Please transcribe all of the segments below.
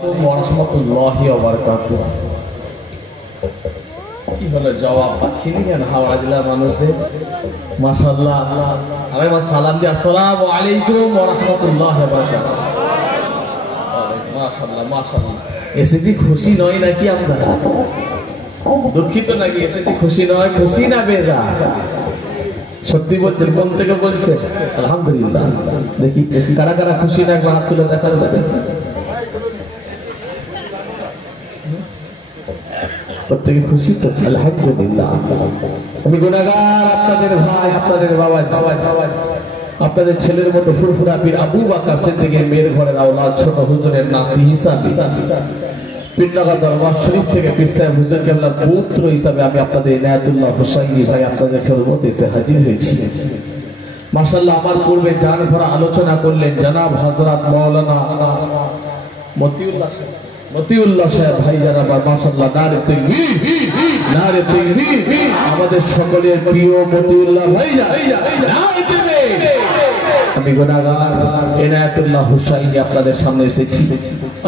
ওয়ারাহমাতুল্লাহি ওয়া বারাকাতুহু। কি হলো জবাব পাচ্ছি না কেন হাওড়া জেলার মানুষদের? মাশাআল্লাহ, আমি সালাম দিই, আসসালামু আলাইকুম ওয়া রাহমাতুল্লাহি ওয়া বারাকাতুহু। মাশাআল্লাহ মাশাআল্লাহ। এসেছি খুশি নয় নাকি আপনারা? দুঃখিত নাকি? এসেছি খুশি নয়, খুশি না বেজা? সত্যি বলছেন? কোন থেকে বলছেন? আলহামদুলিল্লাহ। দেখি কারা কারা খুশি না, একবার হাত তুলে দেখা যাবে। প্রত্যেকে খুশি তো? আলহামদুলিল্লাহ। আমি গুনাহগার, আপনাদের ভাই, আপনাদের বাবা, আপনাদের ছেলের মতো ফুরফুরা পীর আবু বকর সিদ্দিকের মেয়ের ঘরের আওলাদ, ছোট হুজুরের নাতি হিসাবে পীরনগর দরবার শরীফ থেকে পীর সাহেব হুজুর কেবলার পুত্র হিসাবে আমি আপনাদের ইনায়াতুল্লাহ হুসাইনি ভাই আপনাদের খেদমতে এসে হাজির হয়েছি। মাশাআল্লাহ, আমার পূর্বে জান ভরা আলোচনা করলেন জনাব হযরত মাওলানা মতিউল্লাহ সাহেব ভাই যারা, মাশাআল্লাহ, নারে তাকবীর, নারে তাকবীর। আমাদের সকলের প্রিয় মতিউল্লাহ ভাই, নারে তাকবীর। আমি গুনাহগার ইনায়াতুল্লাহ হুসাইনি আপনাদের সামনে এসেছি।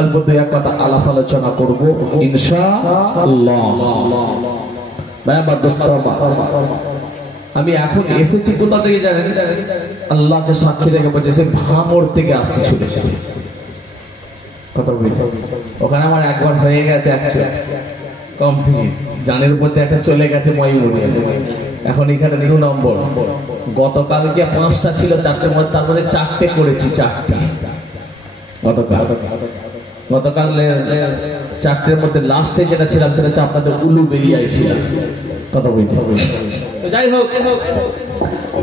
অল্প দুই এক কথা আলাপ আলোচনা করব ইনশাআল্লাহ। আমি এখন এসেছি কোথা থেকে জানেন? আল্লাহকে সাক্ষী রেখে বলছে ভাঙড় থেকে আসছি ছুটে ছুটে। ওখানে আমার একবার হয়ে গেছে কমপ্লিট, জানের মধ্যে একটা চলে গেছে ময়ূর, এখন এখানে 2 নম্বর। গতকালকে 5টা ছিল, 4টের মধ্যে, তার মধ্যে 4টে করেছি, 4টা গতকাল 4টের মধ্যে লাস্টে যেটা ছিলাম সেটা হচ্ছে আপনাদের উলুবেড়িয়ায় ছিলাম। কথা বলতে হবে। যাই হোক,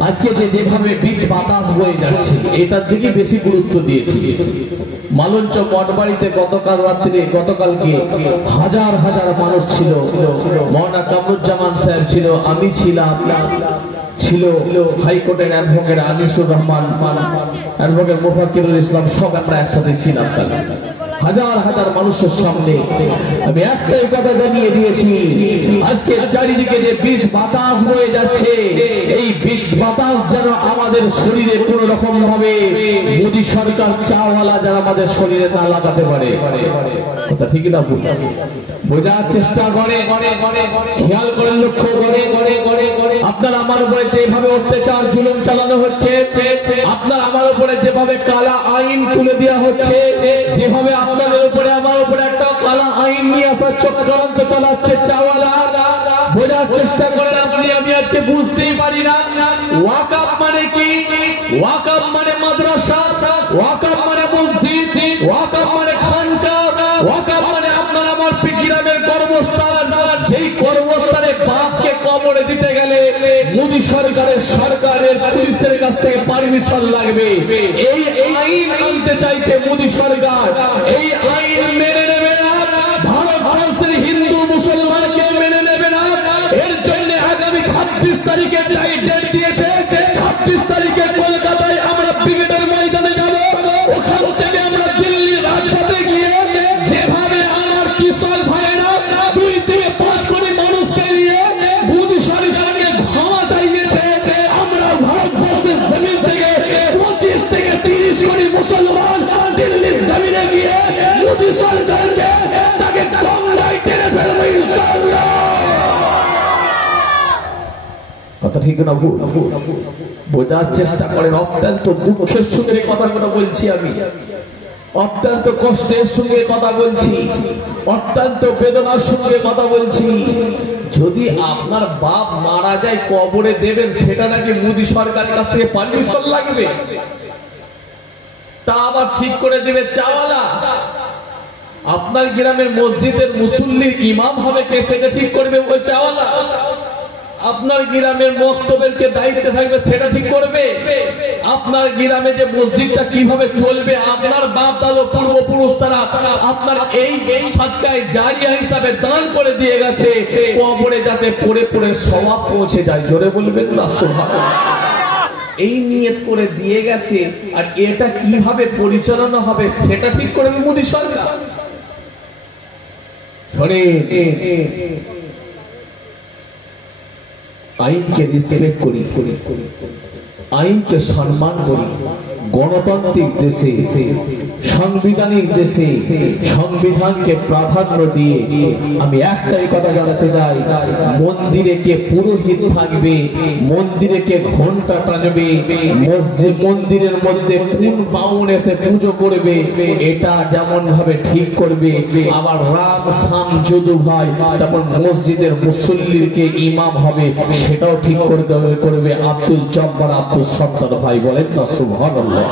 আজকে যেভাবে বীজ বাতাস বয়ে যাচ্ছে এটার দিকে বেশি গুরুত্ব দিয়েছি। মালঞ্চ মঠবাড়িতে গতকালকে হাজার হাজার মানুষ ছিল। মওলানা কামরুজ্জামান সাহেব ছিল, আমি ছিলাম, ছিল হাইকোর্টের অ্যাডভোকেট আনিসুর রহমান, অ্যাডভোকেট মুফাক্কিরুল ইসলাম, সব আমরা একসাথে ছিলাম। হাজার হাজার মানুষের সামনে আমি একটাই কথা জানিয়ে দিয়েছি, আজকে চারিদিকে যে বীজ বাতাস বয়ে যাচ্ছে, এই বীজ বাতাস যেন আমাদের শরীরে কোন রকম ভাবে মোদী সরকার চাওয়ালা যেন আমাদের শরীরে না লাগাতে পারে। কথা ঠিক না ভুল? বোঝার চেষ্টা করে, খেয়াল করে, লক্ষ্য করে। আপনার আমার উপরে যেভাবে অত্যাচার জুলুম চালানো হচ্ছে, আপনার আমার উপরে যেভাবে কালা আইন তুলে দেওয়া হচ্ছে, যেভাবে আপনাদের উপরে আমার উপরে একটা কালা আইন নিয়ে আসার চক্রান্ত চালাচ্ছে চাওয়ালা, বোঝার চেষ্টা করেন আপনি। আমি আজকে বুঝতেই পারি না ওয়াকফ মানে কি। ওয়াকফ মানে মাদ্রাসা, ওয়াকফ মানে মসজিদ, ওয়াকফ মানে খানকা, ওয়াকফ মানে আপনার আমার গ্রামের কর্মস্থান। যেই কর্মস্থানে বাপকে কবরে দিতে গেলে মোদী সরকারের পুলিশের কাছ থেকে পারমিশন লাগবে। এই আইন আনতে চাইছে মোদী সরকার। এই আইন মেনে নেবে না ভারতবর্ষের হিন্দু মুসলমানকে মেনে নেবে না। এর জন্য আগামী 26 তারিখে ডেট দিয়েছে। 26 তারিখে কলকাতায় আমরা ব্রিগেডের ময়দানে যাব। ওখান থেকে আমরা দিল্লির রাজপথে গিয়ে যেভাবে আমার কিশোর ভাইয়েরা 2 থেকে 5 কোটি মানুষকে নিয়ে মোদী সরকারকে ক্ষমা চাইছে, আমরা ভারতবর্ষের জমিন থেকে 25 থেকে 30 কোটি মুসলমান দিল্লির জমিনে গিয়ে মোদী সরকারকে তাকে গঙ্গায় টেনে ফেলবো ইনশাআল্লাহ। কথা ঠিক না ভুল? বোঝার চেষ্টা করেন। অত্যন্ত দুঃখের সঙ্গে কথাগুলো বলছি আমি, অত্যন্ত কষ্টের সঙ্গে কথা বলছি, অত্যন্ত বেদনার সঙ্গে কথা বলছি। যদি আপনার বাপ মারা যায় কবরে দেবেন, সেটা নাকি মোদী সরকারের কাছ থেকে পারমিশন লাগবে? তা আবার ঠিক করে দিবে চাওয়ালা। আপনার গ্রামের মসজিদের মুসল্লির ইমাম হবে কে, সেটা ঠিক করবে ওই চাওয়ালা। আপনার গ্রামের মক্তবের কে দায়িত্বে থাকবে, সেটা ঠিক করবে। আপনার গ্রামে যে মসজিদটা কিভাবে চলবে, আপনার বাপ দাদা পূর্বপুরুষ তারা আপনার এই সদকায়ে জারিয়া হিসাবে দান করে দিয়ে গেছে, কবরে যাতে পড়ে পড়ে সওয়াব পৌঁছে যায়। জোরে বলবেন না সুবহানাল্লাহ। এই নিয়ত করে দিয়ে গেছে, আর এটা কিভাবে পরিচালনা হবে সেটা ঠিক করবে মোদী সরকার। আইনকে রেসপেক্ট করি, আইনকে সম্মান করি। গণতান্ত্রিক দেশে সাংবিধানিক দেশে সংবিধানকে প্রাধান্য দিয়ে আমি একটাই কথা জানাতে চাই, মন্দিরে কে পুরোহিত থাকবে, মন্দিরে কে ঘন্টা টানবে, মসজিদ মন্দিরের মধ্যে কোন বাউন এসে পুজো করবে, এটা যেমন ভাবে ঠিক করবে, আবার রাম সাম যদু ভাই তারপর মসজিদের মুসল্লির কে ইমাম হবে সেটাও ঠিক করবে আব্দুল জব্বার আব্দুল সত্তার ভাই। বলেন না সুবহানাল্লাহ।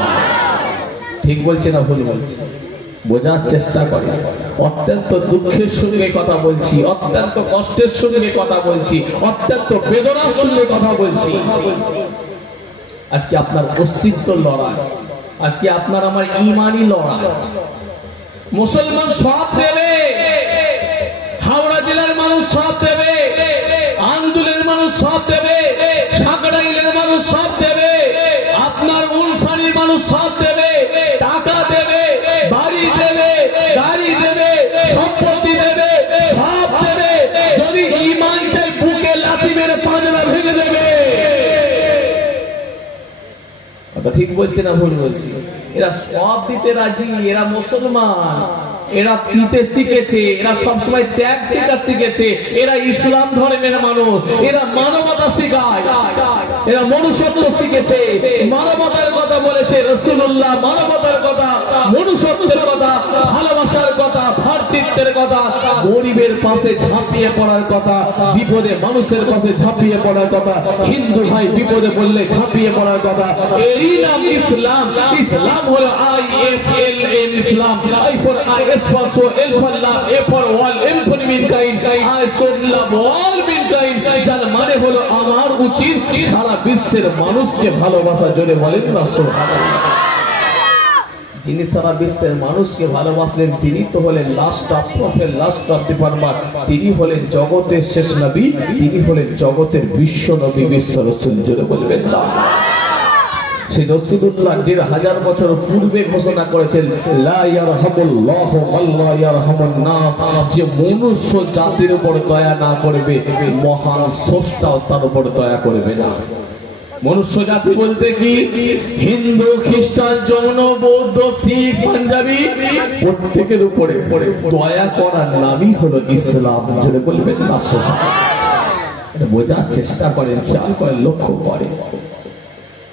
ঠিক বলছে না ভুল বলছে? বোঝার চেষ্টা করে। অত্যন্ত দুঃখের সঙ্গে কথা বলছি, অত্যন্ত কষ্টের সঙ্গে কথা বলছি, অত্যন্ত বেদনার সঙ্গে কথা বলছি। আজকে আপনার অস্তিত্ব লড়াই, আজকে আপনার আমার ইমানি লড়াই। মুসলমান সব দেবে, হাওড়া জেলার মানুষ সব দেবে, আন্দুলের মানুষ সব দেবে, সাকরাইলের মানুষ সব দেবে, আপনার উনসারির মানুষ সব দেবে, টাকা দেবে, বাড়ি দেবে, গাড়ি দেবে, সম্পত্তি দেবে, সব দেবে। যদি ঈমান চাই বুকে লাথি মেরে পাঁজরা ভেঙে দেবে। ঠিক বলছে না ভুল বলছি? এরা সব দিতে রাজি, এরা মুসলমান, এরা দিতে শিখেছে, এরা সবসময় ত্যাগ শেখা শিখেছে, এরা ইসলাম ধর্মের মানুষ, এরা মানবতা শিখায়, এরা মনুষ্যত্ব শিখেছে, মানবতার কথা বলেছে রাসূলুল্লাহ, মানবতার কথা, মনুষ্যত্বের কথা, ভালোবাসার কথা, ভ্রাতৃত্বের কথা, গরিবের পাশে ঝাঁপিয়ে পড়ার কথা, বিপদে মানুষের পাশে ঝাঁপিয়ে পড়ার কথা, হিন্দু ভাই বিপদে পড়লে ঝাঁপিয়ে পড়ার কথা। এরই নাম ইসলাম। ইসলাম হলো ISLM Islam, I for IS for so, L for love, A for all, M for mankind, I so love all mankind। যার মানে হলো আমার উচিত সারা বিশ্বের মানুষকে ভালোবাসা। জোরে বলেন না সুবহানাল্লাহ। যিনি সারা বিশ্বের মানুষকে ভালোবাসলেন তিনি তো হলেন last of prophet, last of the prophet. তিনি হলেন জগতের শেষ নবী, তিনি হলেন জগতের বিশ্ব নবী, বিশ্ব রাসূল। জোরে বলবেন না। সেই রাসূলুল্লাহ ১৫০০ বছর পূর্বে ঘোষণা করেছেন লা ইয়ারহামুল্লাহু মান লা ইয়ারহামুন নাস। যে মনুষ্য জাতির উপর দয়া না করবে, মহান স্রষ্টাও তার উপর দয়া করবে না। মনুষ্য জাতি বলতে কি? হিন্দু, খ্রিস্টান, জৈন, বৌদ্ধ, শিখ, পাঞ্জাবি, প্রত্যেকের উপরে দয়া করার নামই হলো ইসলাম। জোরে বলবেন না সুবহানাল্লাহ। এটা বোঝার চেষ্টা করেন, খেয়াল করেন, লক্ষ্য করেন।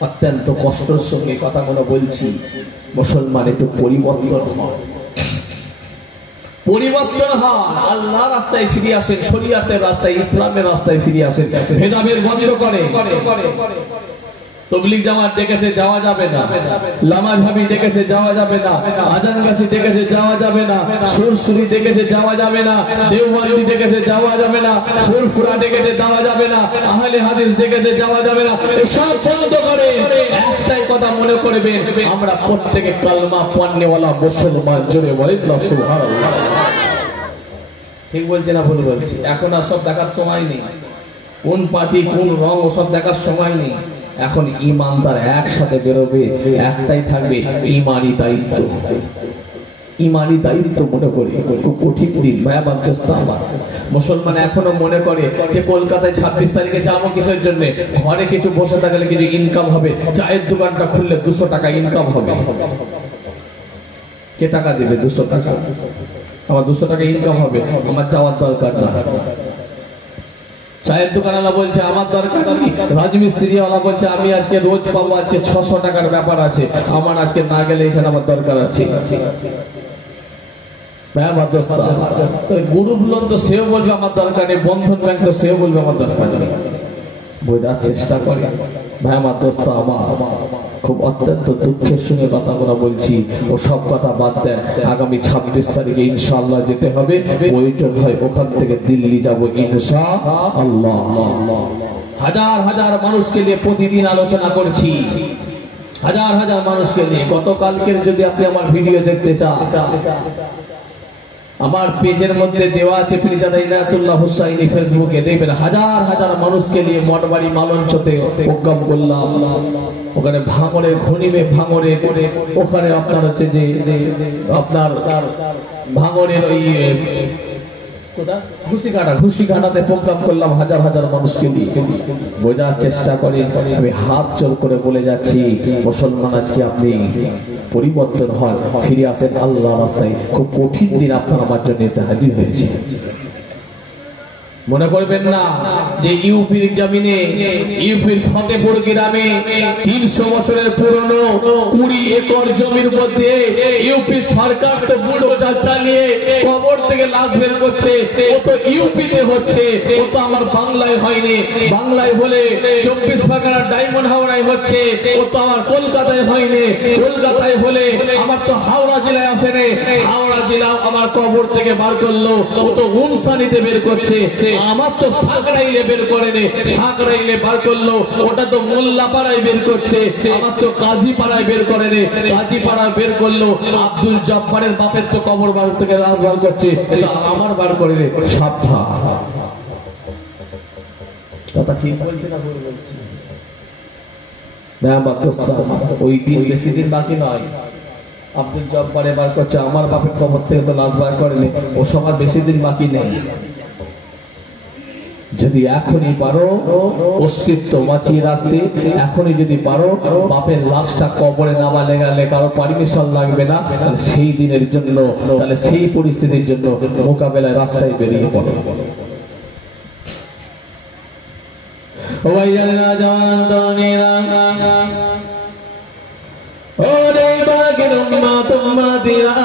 অত্যন্ত কষ্টের সঙ্গে কথাগুলো বলছি। মুসলমান একটু পরিবর্তন হয়, পরিবর্তন হয়, আল্লাহর রাস্তায় ফিরে আসেন, শরীয়তের রাস্তায়, ইসলামের রাস্তায় ফিরে আসেন, ভেদাভেদ বন্ধ করে। তবলিগ জামাত ডেকেছে যাওয়া যাবে না, লামাঝাবি ডেকেছে যাওয়া যাবে না, আজানগাছি ডেকেছে যাওয়া যাবে না, সুরসুরি ডেকেছে যাওয়া যাবে না, দেওবন্দি ডেকেছে যাওয়া যাবে না, ফুরফুরা ডেকেছে যাওয়া যাবে না, আহলে হাদিস ডেকেছে যাওয়া যাবে না। এসব বন্ধ করে একটাই কথা মনে করবেন, আমরা প্রত্যেকে কালমা পড়নেওয়ালা মুসলমান। জোরে বলেন না সুবহানাল্লাহ। ঠিক বলছে না ভুল বলছি? এখন আর সব দেখার সময় নেই, কোন পার্টি কোন রং ওসব দেখার সময় নেই। এখন ইমানদার একসাথে বেরোবে, একটাই থাকবে ইমানি দায়িত্ব। ইমানি দায়িত্ব মনে করি খুব কঠিন দিন। মুসলমান এখনো মনে করে যে কলকাতায় ২৬ তারিখে যাবো কিসের জন্য? ঘরে কিছু বসে থাকলে কিছু ইনকাম হবে, চায়ের দোকানটা খুললে ২০০ টাকা ইনকাম হবে। কে টাকা দেবে? ২০০ টাকা। আমার ২০০ টাকা ইনকাম হবে, আমার যাওয়ার দরকার না। চায়ের দোকানওয়ালা বলছে আমার দরকার নেই, রাজমিস্ত্রিওয়ালা বলছে আমি আজকে রোজ পাবো, আজকে ৬০০ টাকার ব্যাপার আছে, আমার আজকে না গেলে এখানে আমার দরকার আছে। গ্রুপ লোন তো সেও বলবে আমার দরকার নেই, বন্ধন ব্যাংক তো সেও বলবে আমার দরকার নেই। বোঝার চেষ্টা করে ভাই আমার দোস্ত, আমার খুব অত্যন্ত দুঃখের সঙ্গে কথাগুলো বলছি। ও সব কথা বাদ দেন, আগামী ২৬ তারিখে ইনশাআল্লাহ যেতে হবে। প্রয়োজন হয় ওখান থেকে দিল্লি যাব ইনশাআল্লাহ। হাজার হাজার মানুষকে নিয়ে প্রতিদিন আলোচনা করছি, হাজার হাজার মানুষকে নিয়ে। গতকালকের যদি আপনি আমার ভিডিও দেখতে চান, আমার পেজের মধ্যে দেওয়া আছে, পিরজাদা ইনায়াতুল্লাহ হুসাইনি, ফেসবুকে দেখবেন। হাজার হাজার মানুষকে নিয়ে মঠবাড়ি মালঞ্চতে প্রোগ্রাম করলাম। ওখানে ভাঙড়ের ঘনিমে, ভাঙড়ের ওখানে আপনার হচ্ছে যে আপনার ভাঙড়ের ওই ঘুষি কাটাতে প্রোগ্রাম করলাম হাজার হাজার মানুষকে নিয়ে। বোঝার চেষ্টা করে আমি হাত জোর করে বলে যাচ্ছি, মুসলমান আজকে আপনি পরিবর্তন হন, ফিরে আসেন আল্লাহ রাস্তায়। খুব কঠিন দিন আপনার আমার জন্য এসে হাজির হয়েছে। মনে করবেন না যে ইউপির জমিনে, ইউপির ফতেপুর গ্রামে 300 বছরের পুরনো 20 একর জমির মধ্যে ইউপি সরকার তো বুলডোজার চালিয়ে কবর থেকে লাশ বের করছে। ও তো ইউপিতে হচ্ছে, ও তো আমার বাংলায় হয়নি। বাংলায় হলে 24 পরগনা ডায়মন্ড হাওড়ায় হচ্ছে, ও তো আমার কলকাতায় হয়নি। কলকাতায় হলে আমার তো হাওড়া জেলায় আসেনি, হাওড়া জেলা আমার কবর থেকে বার করলো। ও তো উনসানিতে বের করছে, আমার তো সাকরাইলে বের করেনি, সাকরাইলে বার করলো। ওটা তো মোল্লাপাড়ায় বের করছে, আমার তো কাজীপাড়ায় বের করেনি, কাজীপাড়ায় বের করলো। আব্দুল জব্বারের বাপের তো কবর বার থেকে লাশ বার করছে, এটা আমার বার করেনি। সাবধান, কথা ঠিক বলছি না ভুল বলছি? ওই দিন বেশি দিন বাকি নয়। আব্দুল জব্বারে বার করছে, আমার বাপের কবর থেকে তো লাশ বার করেনি। ও সময় বেশি দিন বাকি নেই। যদি এখনই পারো অস্তিত্ব বাঁচিয়ে রাখতে, এখনই যদি পারো বাপের লাশটা কবরে নামালে গেলে কারো পারমিশন লাগবে না, তাহলে সেই দিনের জন্য, তাহলে সেই পরিস্থিতির জন্য মোকাবেলায় রাস্তায় বেরিয়ে পড়ো। ও ভাইজানেরা, জওয়ান তরুণীরা, ও রে বাগের উম্মত উম্মতিরা,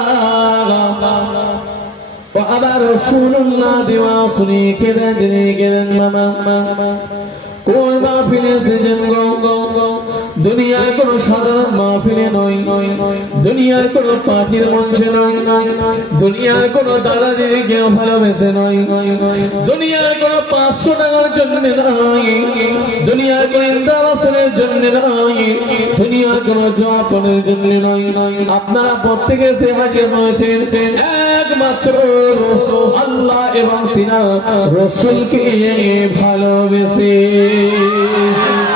وأبا رسول الله بواصلي كذا دري كذا ماما কোন মাহফিলে এসেছেন গো? দুনিয়ার কোন সাধারণ মাহফিলে নয়, দুনিয়ার কোন পার্টির মঞ্চে নয়, দুনিয়ার কোন দাদাজিকে কেউ ভালোবেসে নয়, দুনিয়ার কোন 500 টাকার জন্য নয়, দুনিয়ার কোন ইন্দ্রাবাসনের জন্য নয়, দুনিয়ার কোন জপনের জন্য নয়। আপনারা প্রত্যেকে সে হাজির হয়েছেন একমাত্র আল্লাহ এবং তিনার রাসূলকে ভালোবেসে।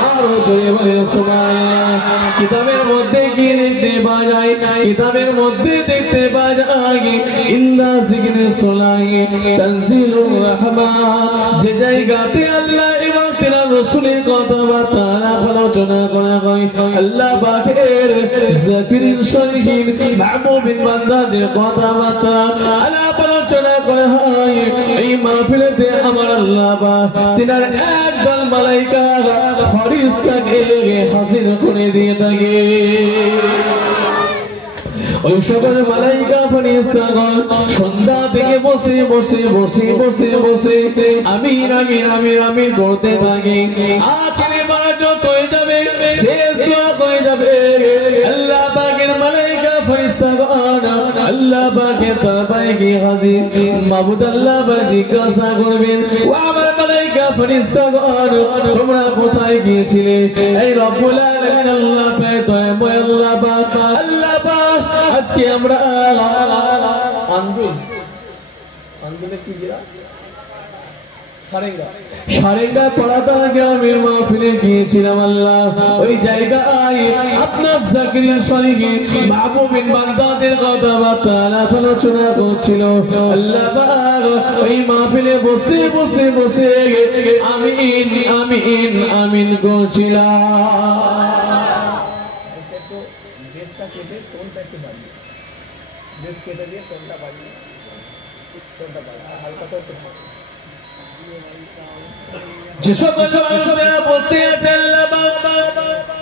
আরো জোরে বলে সুবহানাল্লাহ। কিতাবের মধ্যে কি দেখতে পাওয়া যায়? কিতাবের মধ্যে দেখতে পাওয়া যায় ইন্না যিকরে সোলাহি তানজিলুর রাহমান, যে জায়গাতে আল্লাহ এবং তিনার রাসূলের কথাবার্তা আলোচনা করা হয়, আল্লাহ পাকের যাকিরিন শরীফ মাহবুবিন বান্দাদের কথাবার্তা আলাপ আলোচনা করা হয়। এই মাহফিলেতে আমার আল্লাহ পাক তিনার একদল মালাইকা ফেরেশতাকে হাজির করে দিয়ে থাকে। ওই সকল মালাইকা ফেরেশতাগণ সন্ধ্যা থেকে বসে বসে বসে বসে বসে আমিন আমিন আমিন আমিন করতে থাকে। আখিরে বারাকাত হয়ে যাবে, শেষ দোয়া হয়ে যাবে। আল্লাহ পাকের মালাইকা ফেরেশতাগণ আল্লাহ পাকের দরবারে গিয়ে হাজির। মাবুদ আল্লাহ পাক জিজ্ঞাসা করবেন, ও আমার মালাইকা ফেরেশতাগণ, তোমরা কোথায় গিয়েছিলে? এই রব্বুল আলামিন আল্লাহ পাক দয়াময় আল্লাহ পাক, আল্লাহ পাক আজকে আমরা আন্দোলনে কি জেলা সারেঙ্গা পড়াতা গ্রামের মাহফিলে গিয়েছিলাম। আল্লাহ ওই জায়গায় আপনার যাকিরিন সলিহিন মাহবুবিন বান্দাদের কথাবার্তা আলোচনা করছিল। আল্লাহ পাক ওই মাহফিলে বসে বসে বসে আমিন আমিন আমিন করছিলাম।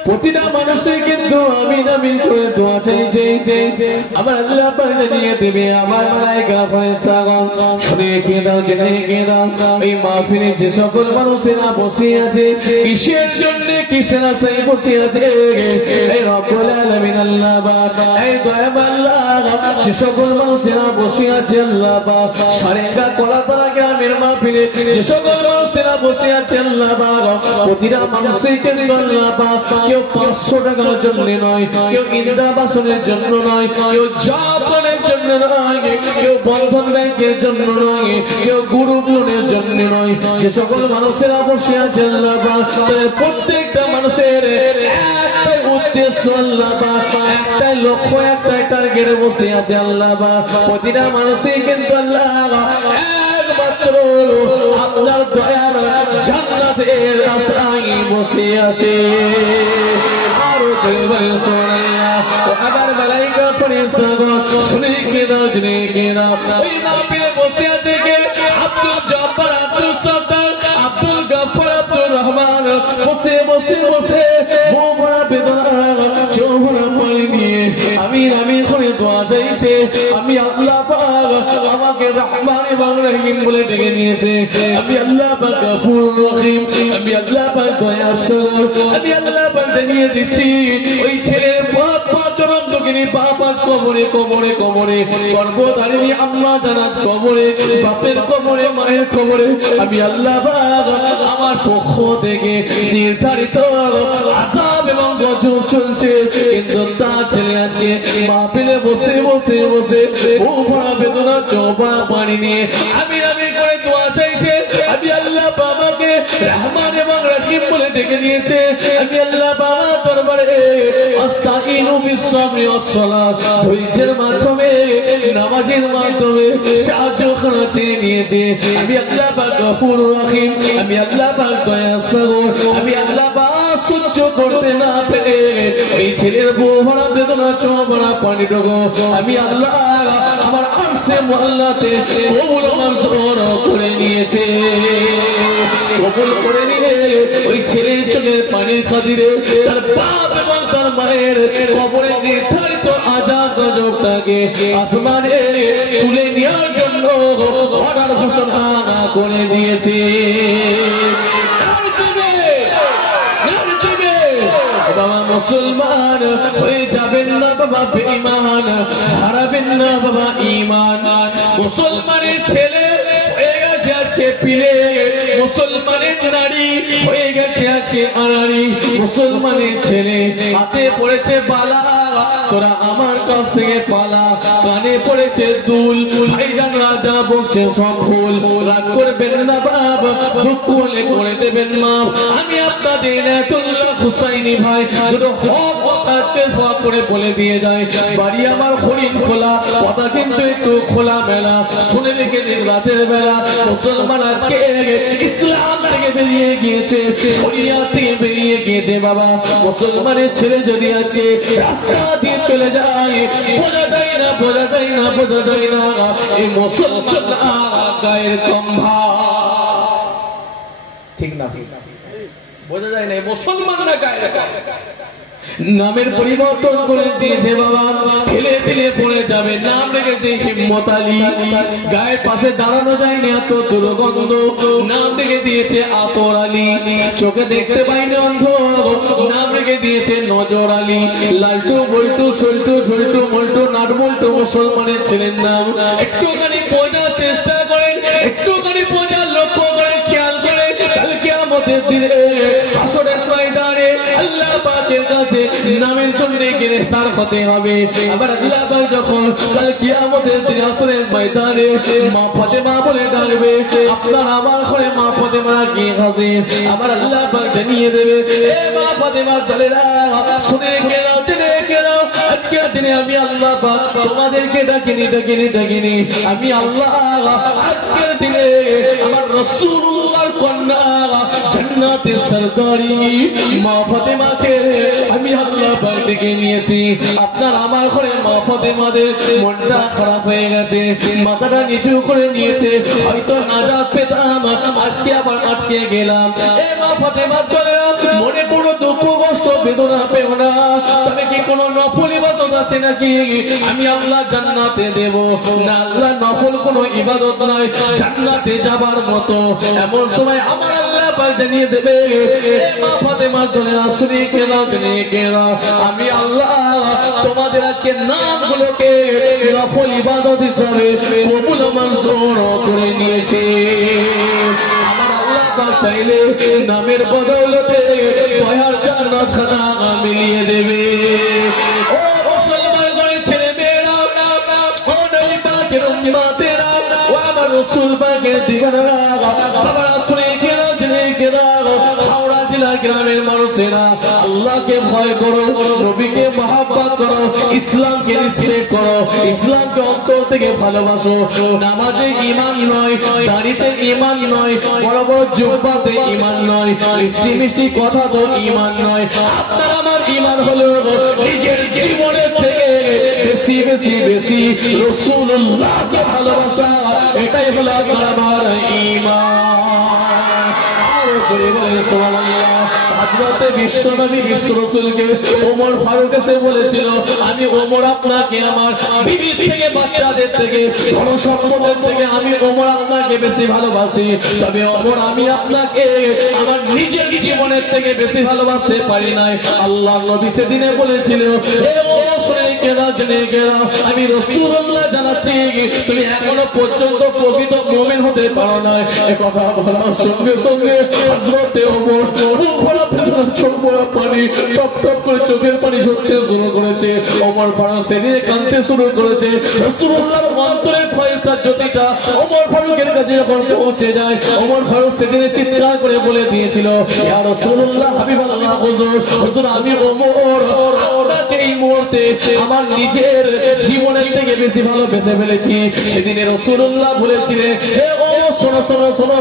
প্রতিটা মানুষের কিন্তু আমিন আমিন করে দোয়া চাইছে, আমার আল্লাহ পাক জানিয়ে দেবে। আমার মালাইকা ফেরেশতাগণ শুনে রেখে দাও, জেনে রেখে দাও, এই মাহফিলে যে সকল মানুষেরা বসে আছে কিসের জন্য, কিসের আশায় বসে আছে? এই রব্বুল আলামিন আল্লাহ পাক, এই দয়াবান আল্লাহ, যে সকল মানুষেরা বসে আছে আল্লাহ পাক সারেঙ্গা কলাতলা গ্রামের মাহফিলে যে সকল মানুষেরা বসে আছে আল্লাহ পাক, প্রতিটা মানুষের কিন্তু আল্লাহ পাক কেউ 500 টাকার জন্য নয়, কেউ ইন্দ্রাবাসনের জন্য নয়, কেউ জাপানের জন্য নয়, কেউ বন্ধন ব্যাংকের জন্য নয়, কেউ গ্রুপ লোনের জন্য নয়। যে সকল মানুষেরা বসে আছে আল্লাহ পাক তাদের প্রত্যেকটা মানুষের একটাই উদ্দেশ্য আল্লাহ পাক, একটাই লক্ষ্য, একটাই টার্গেটে বসে আছে আল্লাহ পাক। প্রতিটা মানুষই কিন্তু আল্লাহ একমাত্র আপনার দয়ার জান্নাতের আশায় বসে আছে। আরো জোরে শোনা আবার মালাইকা ফেরেশতাগণ শুনে কেনা ওই মাহফিলে বসে আছে কে? আব্দুল জব্বার, আব্দুল সত্তার, আব্দুল গফফার, আব্দুল রহমান বসে মুখ ভরা বেদনা চোখ ভরা পানি নিয়ে আমিন করে দোয়া চাইছে। আমি আল্লাহ পাক আমাকে রহমান এবং রহিম বলে ডেকে নিয়েছে। আমি আল্লাহ পাক গফুর রহিম, আমি আল্লাহ পাক দয়াশীল, আমি আল্লাহ পাক জানিয়ে দিচ্ছি ওই ছেলের পাঁচ রক্তগিনী পাঁচ কবরে গর্ভধারিণী আম্মা জানাত কবরে, বাপের কবরে, মায়ের কবরে আমি আল্লাহ পাক আমার পক্ষ থেকে নির্ধারিত আযাব এবং গজব চলছে। কিন্তু তার ছেলে আজকে মাহফিলে বসে মুখ ভরা বেদনা চোখ ভরা পানি নিয়ে আমিন করে দোয়া চাইছে। আমি আল্লাহ বাবাকে রহমান এবং রহিম বলে ডেকে নিয়েছে। আমি আল্লাহ বাবা দরবারে আস্তাইনু বিস-সাবরি ওয়াস-সালাত ধৈর্যের মাধ্যমে নামাজের মাধ্যমে সাহায্য করা চেয়ে নিয়েছে। আমি আল্লাহ পাক গফুর রহিম, আমি আল্লাহ পাক দয়াশীল, আমি আল্লাহ পাক সহ্য করতে না পেরে এই ছেলের বুক ভরা বেদনা চোখ ভরা পানি ডগো আমি আল্লাহ আমার আরশে মুআল্লাতে কবুল মঞ্জুর করে নিয়েছে। কবুল করে নিয়ে ওই ছেলের চোখের পানির খাতিরে তার বাপ এবং তার মায়ের কবরে নির্ধারিত আযাব গজবটাকে আসমানে তুলে নেওয়ার জন্য অর্ডার ঘোষণা করে দিয়েছে। বাবা মুসলমান হয়ে যাবেন না বাবা বেঈমান, হারাবেন না বাবা ঈমান। মুসলমানের ছেলে হয়ে গেছে আজকে পিলে, মুসলমানের নারী হয়ে গেছে আজকে আনাড়ি। মুসলমানের ছেলে হাতে পড়েছে বালা, তোরা আমার কাছ থেকে পালা। কানে পড়েছে দুল, ভাইজান রাজা বলছে সব ফুল। রাগ করবেন না বাবা, দুঃখ হলে করে দেবেন মাপ। আমি আপনাদের নেতুল্লাহ হুসাইনি ভাই দুটো হক আজকে সব করে বলে দিয়ে যায়। বাড়ি আমার হরিণ খোলা, কথা কিন্তু একটু খোলা মেলা। শুনে রেখে দিন রাতের বেলা মুসলমান আজকে ইসলাম থেকে বেরিয়ে গিয়েছে, শরিয়াত থেকে বেরিয়ে গিয়েছে। বাবা মুসলমানের ছেলে যদি আজকে রাস্তা দিয়ে চলে যায় বোঝা যায় না এই মুসলমান গায়ের কম্ভা, ঠিক না? বোঝা যায় না মুসলমানরা গায়ের নামের পরিবর্তন করে দিয়েছে বাবা। ফেলে পড়ে যাবে, নাম রেখেছে হিম্মত আলী। গায়ের পাশে দাঁড়ানো যায় না, এত দুর্গন্ধ। নাম রেখে দিয়েছে আতর আলী। চোখে দেখতে পাইনি অন্ধ, নাম রেখে দিয়েছে নজর আলী। লালটু বল্টু সল্টু ঝল্টু মল্টু নাট বল্টু মুসলমানের ছেলের নাম। একটুখানি বোঝার চেষ্টা করেন, একটুখানি বোঝার লক্ষ্য করে খেয়াল করে কালকে আমাদের দিনে হাসরের ময়দানে আল্লাহ পাকের কাছে নামের জন্য গ্রেফতার হতে হবে। আবার আল্লাহ পাক যখন কাল কিয়ামতের দিনে হাসরের ময়দানে মা ফাতেমা বলে ডাকবে, আপনার আমার ঘরে মা ফাতেমা কি হাজির। আবার আল্লাহ পাক জানিয়ে দেবে, এ মা ফাতেমা দলেরা শুনে রেখে নাও, আজকের দিনে আমি আল্লাহ পাক তোমাদেরকে ডাকিনি। আমি আল্লাহ আজকের দিনে আমার রাসূলুল্লাহর কন্যা জান্নাতের সরকারি মা ফাতেমাকে আমি আল্লাহ পাক ডেকে নিয়েছি। আপনার আমার ঘরে মা ফাতেমাদের মনটা খারাপ হয়ে গেছে, মাথাটা নিচু করে নিয়েছে। হয়তো নাজাত পেতাম, আজকে আবার আটকে গেলাম। এ মা ফাতেমা চলে মনে কোনো দুঃখ কষ্ট বেদনা পেও না। তবে কি কোনো নফল ইবাদত আছে নাকি আমি আল্লাহ জান্নাতে দেব না? আল্লাহ নফল কোনো ইবাদত নাই জান্নাতে যাবার মতো। এমন সময় আমার আল্লাহ পাক জানিয়ে দেবে, এ মা ফাতেমা দলের আসরি কেনা আমি আল্লাহ তোমাদের আজকে নামগুলোকে নফল ইবাদত হিসাবে কবুল মঞ্জুর করে নিয়েছে। আমার আল্লাহ পাক চাইলে নামের বদৌলতে দয়ার জান্নাত খানা মিলিয়ে দেবে। ও মুসলমান ঘরের ছেলে মেয়েরা, ও নবী পাকের উম্মতেরা, ও আমার রাসূল পাকের দিওয়ানারা, বাবারা শুনে কেনা হাওড়া জেলা গ্রামের মানুষেরা আল্লাহকে ভয় করো, নবীকে মহব্বত করো, ইসলামকে রিসপেক্ট করো, ইসলামকে অন্তর থেকে ভালোবাসো। নামাজে ঈমান নয়, দাড়িতে ঈমান নয়, বড় বড় জুব্বাতে ঈমান নয়, মিষ্টি মিষ্টি কথা তো ঈমান নয়। আপনার আমার ঈমান হলো নিজের জীবনের থেকে বেশি বেশি বেশি রাসূলুল্লাহকে ভালোবাসা, এটাই হলো আপনার আমার ঈমান। আরো জোরে বলে সুবহানাল্লাহ। হযরতে বিশ্বনবী বিশ্ব রাসূলকে ওমর ফারুক এসে বলেছিল, আমি ওমর আপনাকে আমার বিবি থেকে, বাচ্চাদের থেকে, ধনসম্পদের থেকে আমি ওমর আপনাকে বেশি ভালোবাসি, তবে ওমর আমি আপনাকে আমার নিজের জীবনের থেকে বেশি ভালোবাসতে পারি নাই। আল্লাহর নবী সেদিনে বলেছিল, হে ওমর শুনে কেনা জেনে গেরা, আমি রাসূলুল্লাহ জানাচ্ছি তুমি এখনো পর্যন্ত প্রকৃত মুমিন হতে পারো না। এ কথা বলার সঙ্গে সঙ্গে হযরতে ওমর চোখ ভরা পানি, টপ টপ করে চোখের পানি ঝরতে শুরু করেছে। ওমর ফারুক সেদিনে কাঁদতে শুরু করেছে। রাসূলুল্লাহর অন্তরের ফয়সালার জ্যোতিটা ওমর ফারুকের কাছে যখন পৌঁছে যায়, ওমর ফারুক সেদিনে চিৎকার করে বলে দিয়েছিল, ইয়া রাসূলুল্লাহ, হাবিবাল্লাহ, হুজুর, হুজুর আমি ওমর আপনাকে এই মুহূর্তে আমার নিজের জীবনের থেকে বেশি ভালোবেসে ফেলেছি। সেদিনে রাসূলুল্লাহ বলেছিলেন, হে ওমর শোনো শোনো শোনো,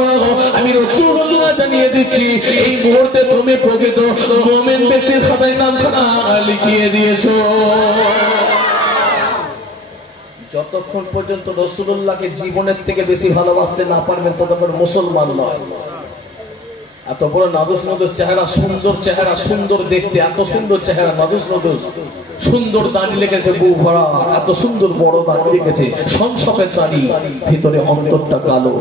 আমি রাসূলুল্লাহ জানিয়ে দিচ্ছি এই মুহূর্তে তুমি প্রকৃত মুমিন ব্যক্তির খাতায় নামখানা লিখিয়ে দিয়েছো। যতক্ষণ পর্যন্ত রাসূলুল্লাহকে জীবনের থেকে বেশি ভালোবাসতে না পারবেন ততক্ষণ মুসলমান নয়। এত বড় নাদুস নদুস চেহারা, সুন্দর চেহারা, সুন্দর দেখতে, এত সুন্দর চেহারা, নাদুস নদুস, সুন্দর দাড়ি লেগেছে বউ ভরা, এত সুন্দর বড় দাড়ি লেগেছে, সংসপের দাড়ি, ভিতরে অন্তরটা কালো,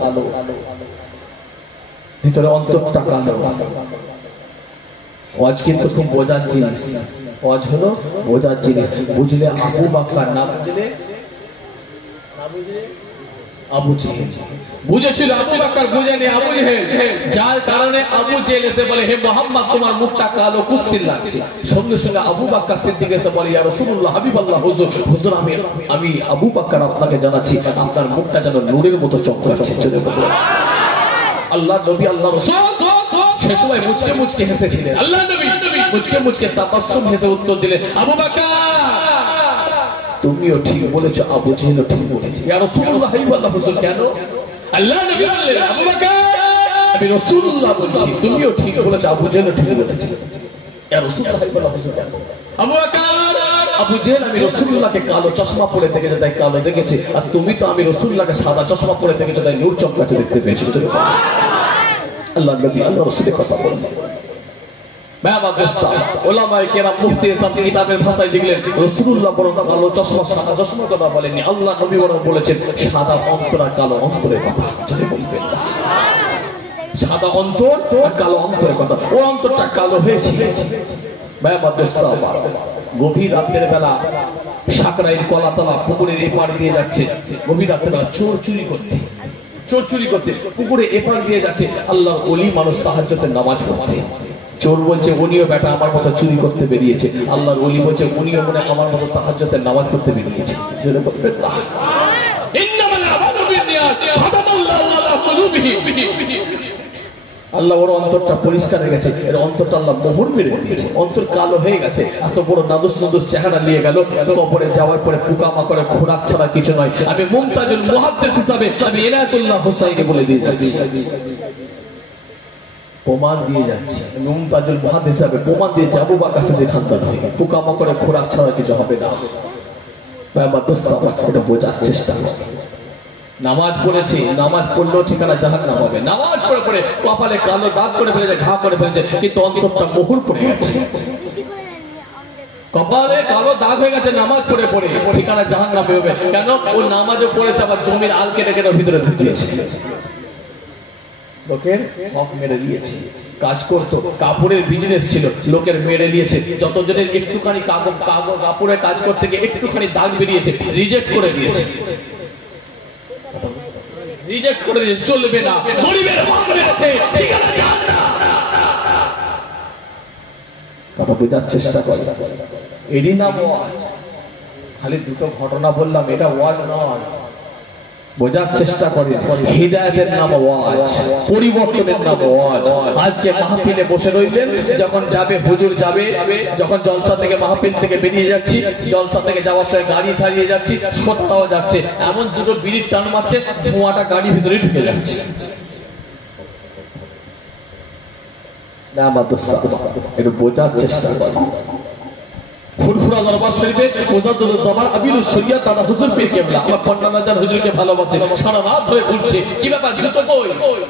ভিতরে অন্তরটা কালো। ওয়াজ কিন্তু খুব বোঝার জিনিস, ওয়াজ হলো বোঝার জিনিস। বুঝলে আবু বকর, না বুঝলে আবু জেহেল। বুঝেছিল আবু বকর, বুঝেনি আবু জেহেল, যার কারণে আবু জেহেল এসে বলে, হে মুহাম্মদ তোমার মুখটা কালো কুৎসিত লাগছে। সঙ্গে সঙ্গে আবু বকর সিদ্দিক এসে বলে, ইয়া রাসূলুল্লাহ, হাবিবাল্লাহ, হুজুর, হুজুর আমি আবু বকর আপনাকে জানাচ্ছি আপনার মুখটা যেন নূরের মতো চমকাচ্ছে। আল্লাহ নবী, আল্লাহ রাসূল সে সময় মুচকে মুচকে হেসেছিলেন। আল্লাহ নবী মুচকে মুচকে তাবাসসুম হেসে উত্তর দিলেন, আবু বকর তুমিও ঠিক বলেছো, আবু জেহেলও ঠিক বলেছে। ইয়া রাসূলুল্লাহ, হাবিবাল্লাহ, হুজুর কেন? আল্লাহ নবী বললেন, আবু বকর আমি রাসূলুল্লাহ বলছি, তুমিও ঠিক বলেছো, আবু জেহেলও ঠিক বলেছে। ইয়া রাসূলুল্লাহ, হাবিবাল্লাহ, হুজুর কেন? আবু বকর, আবু জেহেল আমি রাসূলুল্লাহকে কালো চশমা পরে দেখেছে তাই কালো দেখেছে, আর তুমি তো আমি রাসূলুল্লাহকে সাদা চশমা পরে দেখেছো তাই নূর চমকাতে দেখতে পেয়েছো। আল্লাহ নবী আল্লাহ রাসূলের কথা বলেন। বাবা দোস্ত ওলামায়ে কেরাম মুফতি সাহেব কিতাবের ভাষায় লিখলেন, রাসূলুল্লাহ বড় কালো চশমা, সাদা চশমা কথা বলেননি, আল্লাহ নবী বড় বলেছেন সাদা অন্তর আর কালো অন্তরের কথা। যদি বলবেন সাদা অন্তর আর কালো অন্তরের কথা, ও অন্তরটা কালো হয়েছে। বাবা দোস্ত গভীর রাতের বেলা সাকরাইল কলাতলা পুকুরের এপার দিয়ে যাচ্ছে, গভীর রাতের বেলা চোর চুরি করতে, চোর চুরি করতে পুকুরে এপার দিয়ে যাচ্ছে। আল্লাহর ওলি মানুষ তাহাজ্জুদের নামাজ পড়তে। চোর বলছে উনিও বেটা আমার মতো চুরি করতে বেরিয়েছে, আল্লাহর ওলি বলছে উনিও মনে আমার মতো তাহাজ্জুদের নামাজ পড়তে বেরিয়েছে। জোরে বলবেন না? ইন্নামাল আমালু বিন্নিয়াত খাতামাল্লাহু আলা কুলুবিহিম। আল্লাহ ওর অন্তরটা পরিষ্কার হয়ে গেছে, এর অন্তরটা আল্লাহ মোহর মেরে দিয়েছে, অন্তর কালো হয়ে গেছে। এত বড় নাদুস নাদুস চেহারা নিয়ে গেল, কবরে যাওয়ার পরে পোকামাকড়ে খোরাক ছাড়া কিছু নয়। আমি মুমতাজুল মুহাদ্দিস হিসাবে আমি ইনায়াতুল্লাহ হুসাইনকে বলে দিয়ে যাচ্ছি, প্রমাণ দিয়ে যাচ্ছে, মুমতাজুল মুহাদ্দিস হিসাবে প্রমাণ দিয়ে আবু বকর সিদ্দিক খানদান থেকে পোকামাকড়ে খোরাক ছাড়া কিছু হবে না। আমার দোস্ত এটা বোঝার চেষ্টা। নামাজ পড়েছি, নামাজ পড়লেও ঠিকানা জাহান্নাম হবে। নামাজ পড়ে পড়ে কপালে কালো দাগ করে ফেলেছে, ঘা করে ফেলেছে, কিন্তু অন্তরটা মোহর পড়ে গেছে। কপালে কালো দাগ হয়ে গেছে নামাজ পড়ে পড়ে, ঠিকানা জাহান্নামে হবে। কেন? ও নামাজও পড়েছে আবার জমির আল কেটে কেটে ভিতরে ঢুকিয়েছে, লোকের হক মেরে দিয়েছে। কাজ করতো, কাপড়ের বিজনেস ছিল, লোকের মেরে দিয়েছে। যতজনের একটুখানি কাপড়ের কাজ করতে গিয়ে একটুখানি দাগ বেরিয়েছে, রিজেক্ট করে দিয়েছে, রিজেক্ট করে দিয়েছে, চলবে না, গরিবের হক মেরেছে, ঠিকানা জাহান্নাম। কথা বোঝার চেষ্টা করে, এরই নাম ওয়াজ। খালি দুটো ঘটনা বললাম, এটা ওয়াজ নয়। বোঝার চেষ্টা করে হিদায়াতের নাম ওয়াজ, পরিবর্তনের নাম ওয়াজ। আজকে মাহফিলে বসে রয়েছেন, যখন যাবে হুজুর যাবে, যখন জলসা থেকে মাহফিল থেকে বেরিয়ে যাচ্ছি, জলসা থেকে যাওয়ার সময় গাড়ি ছাড়িয়ে যাচ্ছি, কোথাও যাচ্ছে, এমন দুটো বিড়ির টান মারছে, ধোঁয়াটা গাড়ির ভিতরে ঢুকে যাচ্ছে। না আমার দোস্ত, একটু বোঝার চেষ্টা করে। ফুরফুরা দরবার শরীফে মুজাদ্দুল জামান আবিলুস শরিয়াত দাদা হুজুর পীর কেবলা আমার পন্নামাজার হুজুরকে ভালোবাসে, সারা রাত ধরে ঘুরছে। কি ব্যাপার, জুতো কই?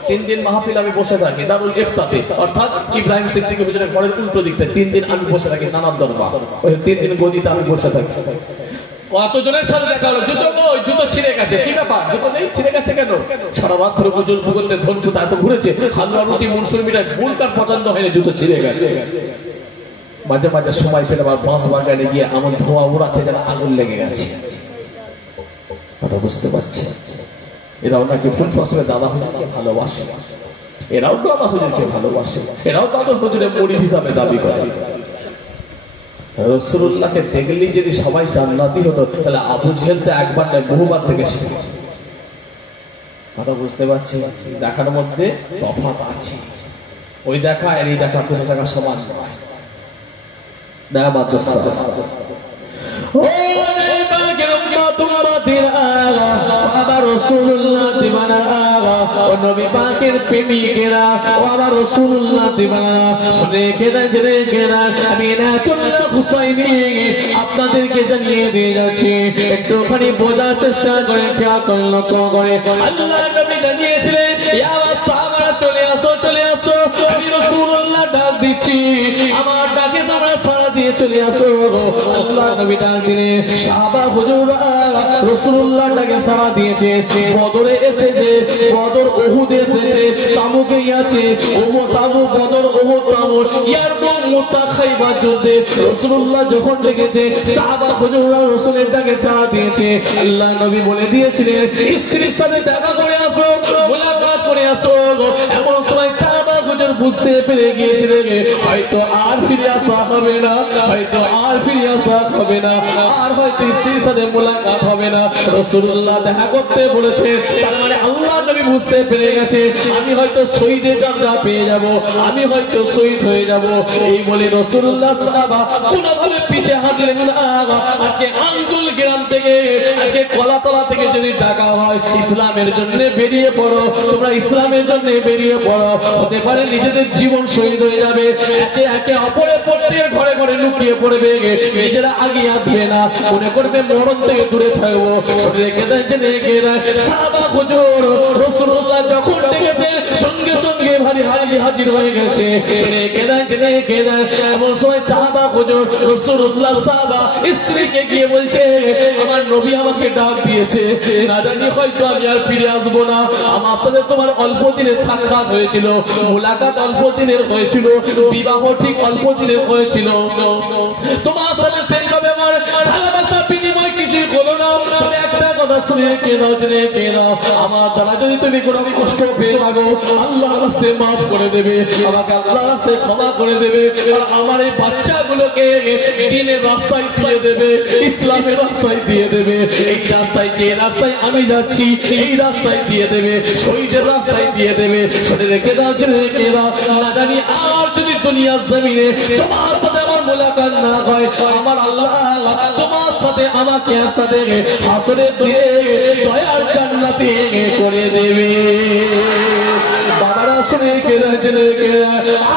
3 দিন মাহফিল আমি বসে থাকি দারুল ইফতাতে, অর্থাৎ ইব্রাহিম সিদ্দিকী হুজুরের ঘরের উল্টো দিকতে 3 দিন আমি বসে থাকি নানার দরবার, ওই 3 দিন গদিতে আমি বসে থাকি। কতজনের সাথে দেখা হলো, জুতো কই? জুতো ছিঁড়ে গেছে। কি ব্যাপার, জুতো নেই, ছিঁড়ে গেছে কেন? সারা রাত ধরে হুজুর ভুগতে ধনকুতা এত ঘুরেছে, হালুয়া রুটি মনসুর মিঠাই ভুলকার পছন্দ হয়নি, জুতো ছিঁড়ে গেছে। মাঝে মাঝে সময় পেলে আবার বাঁশ বাগানে গিয়ে এমন ধোঁয়া উড়াচ্ছে যেন আগুন লেগে গেছে। কথা বুঝতে পারছে? এরাও নাকি ফুল ফসলে দাদা হুজুরকে ভালোবাসে, এরাও দাদা হুজুরকে ভালোবাসে, এরাও দাদা হুজুরের মুরিদ হিসাবে দাবি করে। রাসূলুল্লাহকে দেখলেই যদি সবাই জান্নাতি হতো, তাহলে আবু জেহেল তো একবার নয় বহুবার থেকে শিখেছে। কথা বুঝতে পারছি? দেখার মধ্যে তফাৎ আছে। ওই দেখা আর এই দেখা দুটো দেখা সমান নয়। না মাদ্রাসা ও নেবাগের উম্মত উম্মতির আগা, আমার রাসূলুল্লাহ দিবানা আগা, ও নবী পাকের প্রেমিকেরা, ও আমার রাসূলুল্লাহ দিবানা শুনে কেনা আমি নাতুল্লাহ হুসাইনি আপনাদেরকে জানিয়ে দিয়ে যাচ্ছি, একটুখানি বোঝার চেষ্টা করে, খেয়াল করে। আল্লাহ নবী জানিয়েছিলেন, ইয়া সাহাবারা চলে আসো, চলে আসো, আমি রাসূলুল্লাহ ডাক দিচ্ছি, আমার ডাকে তোমরা সাড়া দিয়ে চলে আসো। আল্লাহ নবী ডাক দিলে সাহাবা হুজুররা রাসূলুল্লাহ ডাকে সাড়া দিয়েছে। বদরে এসেছে, বদর উহুদ এসেছে, তাবুকে গিয়েছে, তাবু বদর উহুদ তাবু ইয়ারমুক মুতা খাইবার যুদ্ধে রাসূলুল্লাহ যখন ডেকেছে, সাহাবা হুজুররা রাসূলের ডাকে সাড়া দিয়েছে। আল্লাহ নবী বলে দিয়েছিলেন, স্ত্রীর সাথে দেখা করে আসো, মুলাকাত করে আসো। এমন সময় সাহাবা হুজুর বুঝতে পেরে গিয়েছিলেন, হয়তো আর ফিরে আসা হবে না, হয়তো আর ফিরে আসা হবে না, আর হয়তো স্ত্রীর সাথে মুলাকাত হবে না। রাসূলুল্লাহ দেখা করতে বলেছে, তার মানে আল্লাহ নবী বুঝতে পেরে গেছে, আমি হয়তো শহীদের দরজা পেয়ে যাব, আমি হয়তো শহীদ হয়ে যাব। এই বলে রাসূলুল্লাহ সাহাবা কোনোভাবে পিছে হাঁটলেন না। আজকে আঙ্গুল গ্রাম থেকে, আজকে কলাতলা থেকে যদি ডাকা হয়, ইসলামের জন্য বেরিয়ে পড়ো, তোমরা ইসলামের জন্য বেরিয়ে পড়ো, হতে পারে নিজেদের জীবন শহীদ হয়ে যাবে। একে একে অপরের প্রত্যেকের ঘরে ঘরে লুকিয়ে পড়বে, নিজেরা আগে আসবে না, মনে করবে মরণ থেকে দূরে থাকবো। রেখে দেয় সাহাবা হুজুর রাসূলুল্লাহ যখন ডেকেছে, সঙ্গে সঙ্গে ভারী হাজির হয়ে গেছে। রেখে দেয় এমন সময় সাহাবা হুজুর রাসূলুল্লাহ সাহাবা স্ত্রীকে গিয়ে বলছে, আমার নবী আমাকে ডাক দিয়েছে, না জানি হয়তো আমি আর ফিরে আসবো না। আমার সাথে তোমার অল্প দিনের সাক্ষাৎ হয়েছিল, মুলাকাত অল্প দিনের হয়েছিল, বিবাহ ঠিক অল্প দিনের হয়েছিল, তোমার সাথে সেইভাবে আমার ভালোবাসা বিনিময় কিছুই হলো না। তবে একটা কথা শুনে কে দাও, আমার দ্বারা যদি তুমি কোনো কষ্ট পেয়ে থাকো, আল্লাহর রাস্তায় মাফ করে দেবে, আমাকে আল্লাহর রাস্তায় ক্ষমা করে দেবে, আর আমার এই বাচ্চাগুলোকে দ্বীনের রাস্তায় দিয়ে দেবে, ইসলামের রাস্তায় দিয়ে দেবে। এই রাস্তায়, যে রাস্তায় আমি যাচ্ছি, এই রাস্তায় দিয়ে দেবে, শহীদের রাস্তায় দিয়ে দেবে। শুনে রেখে দাও, না জানি আর যদি দুনিয়ার জমিনে তোমার সাথে আমার মুলাকাত না হয়, আমার আল্লাহ তোমার সাথে আমাকে একসাথে হাসরের দিনে দয়ার জান্নাতে করে দেবে। বাবারা শুনে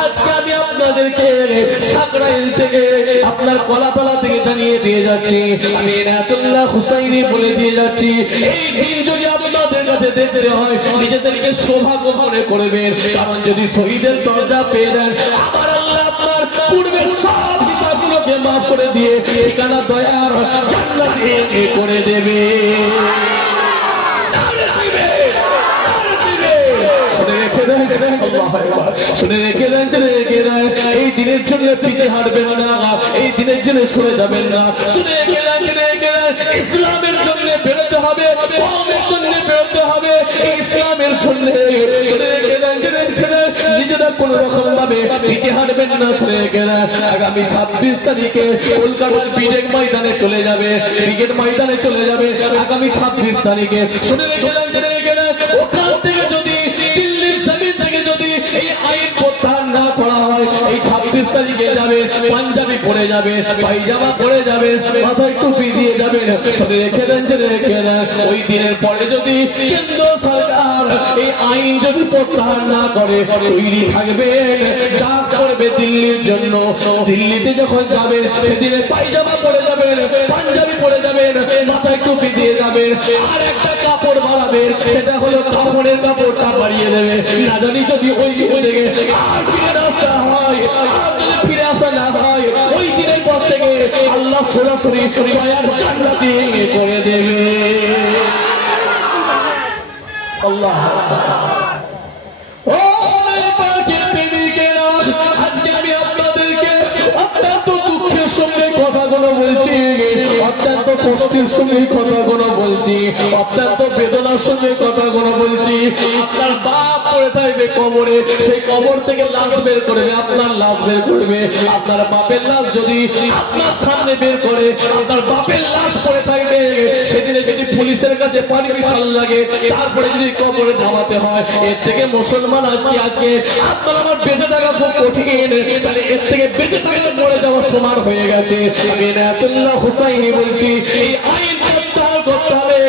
আজকে আমি আপনাদেরকে সাকরাইল থেকে, আপনার কলাতলা থেকে জানিয়ে দিয়ে যাচ্ছি, আমি নাতুল্লাহ হুসাইনি বলে দিয়ে যাচ্ছি, এই দিন যদি আপনাদের কাছে দেখতে হয়, নিজেদেরকে সৌভাগ্য মনে করবেন। কারণ যদি শহীদের দরজা পেয়ে দেন, আমার আল্লাহ আপনার পূর্বের সব হিসাবগুলোকে মাফ করে দিয়ে ঠিকানা দয়ার জান্নাতে করে দেবে। এই দিনের জন্য পিছিয়ে হাঁটবেন না, এই দিনের জন্য সরে যাবেন না। ইসলামের জন্য বেরোতে হবে, কওমের জন্য বেরোতে হবে, ইসলামের জন্য। নিজেরা কোন রকম ভাবে পিছিয়ে হাঁটবেন না, শুনে রেখে দেন, আগামী 26 তারিখে কলকাতার ব্রিগেড ময়দানে চলে যাবে, ব্রিগেড ময়দানে চলে যাবে আগামী 26 তারিখে। শুনে রেখে দেন, শুনে রেখে দেন, ওখান থেকে যদি দিল্লির জমিন থেকে যদি এই আইন প্রত্যাহার না করা হয়, এই 26 তারিখে যাবে, পাঞ্জাবি পরে যাবে, পায়জামা পরে যাবে, মাথায় টুপি দিয়ে যাবেন। শুনে রেখে দেন, শুনে রেখে দেন, ওই দিনের পরে যদি কেন্দ্র সরকার এই আইন যদি প্রত্যাহার না করে, তৈরি থাকবেন ডাক করবে দিল্লির জন্য। দিল্লিতে যখন যাবে সেদিনে পায়জামা পরে যাবেন, পাঞ্জাবি পরে যাবেন, মাথায় টুপি দিয়ে যাবেন, আর একটা কাপড় বাড়াবেন, সেটা হলো কাপড়ের কাপড়টা বাড়িয়ে দেবে। না জানি যদি ওই থেকে আর ফিরে আসতে হয়, আর যদি ফিরে আসা না হয়, ওই দিনের পর থেকে আল্লাহ সরাসরি দয়ার জান্নাতি করে দেবে। আল্লাহ ও পাকের প্রেমিকেরা, আজকে আমি আপনাদেরকে অত্যন্ত দুঃখের সঙ্গে কথাগুলো বলছি, অত্যন্ত কষ্টের সঙ্গে কথাগুলো বলছি, অত্যন্ত বেদনার সঙ্গে কথাগুলো বলছি। আপনার বাপ পড়ে থাকবে কবরে, সেই কবর থেকে লাশ বের করবে, আপনার লাশ বের করবে। আপনার বাপের লাশ যদি আপনার সামনে বের করে, আপনার বাপের লাশ পড়ে থাকবে, সেদিনে যদি পুলিশের কাছে পারমিশন লাগে, তারপরে যদি কবরে নামাতে হয়, এর থেকে মুসলমান আজকে আপনার আমার বেঁচে থাকা খুব কঠিন, তাহলে এর থেকে বেঁচে থাকা মরে যাওয়ার সমান হয়ে গেছে। আমি ইনায়াতুল্লাহ হুসাইনি বলছি, এই আইন প্রত্যাহার করতে হবে।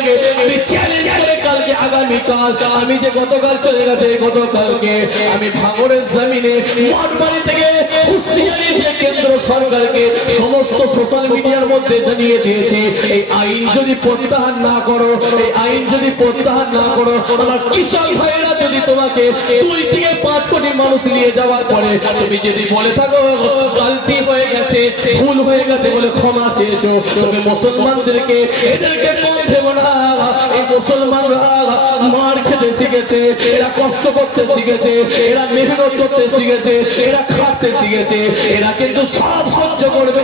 আমি চ্যালেঞ্জ করে কালকে আগামীকাল, আমি যে গতকাল চলে গেছে, গতকালকে আমি ভাঙড়ের জমিনে মঠবাড়ি থেকে হুঁশিয়ারি দিয়ে কেন্দ্র সরকারকে সমস্ত সোশ্যাল মিডিয়ার মধ্যে জানিয়ে দিয়েছি, এই আইন যদি প্রত্যাহার না করো, এই আইন যদি প্রত্যাহার না করো, আমার কিষাণ ভাইরা যদি তোমাকে 2 থেকে 5 কোটি মানুষ নিয়ে যাওয়ার পরে তুমি যদি বলে থাকো গলতি হয়ে গেছে, ভুল হয়ে গেছে বলে ক্ষমা চেয়েছো, তুমি মুসলমানদেরকে এদেরকে কম ভেবো না। এই মুসলমানরা মার খেতে শিখেছে, এরা কষ্ট করতে শিখেছে, এরা মেহনত করতে শিখেছে, এরা খাটতে শিখেছে, এরা কিন্তু সব সহ্য করবে।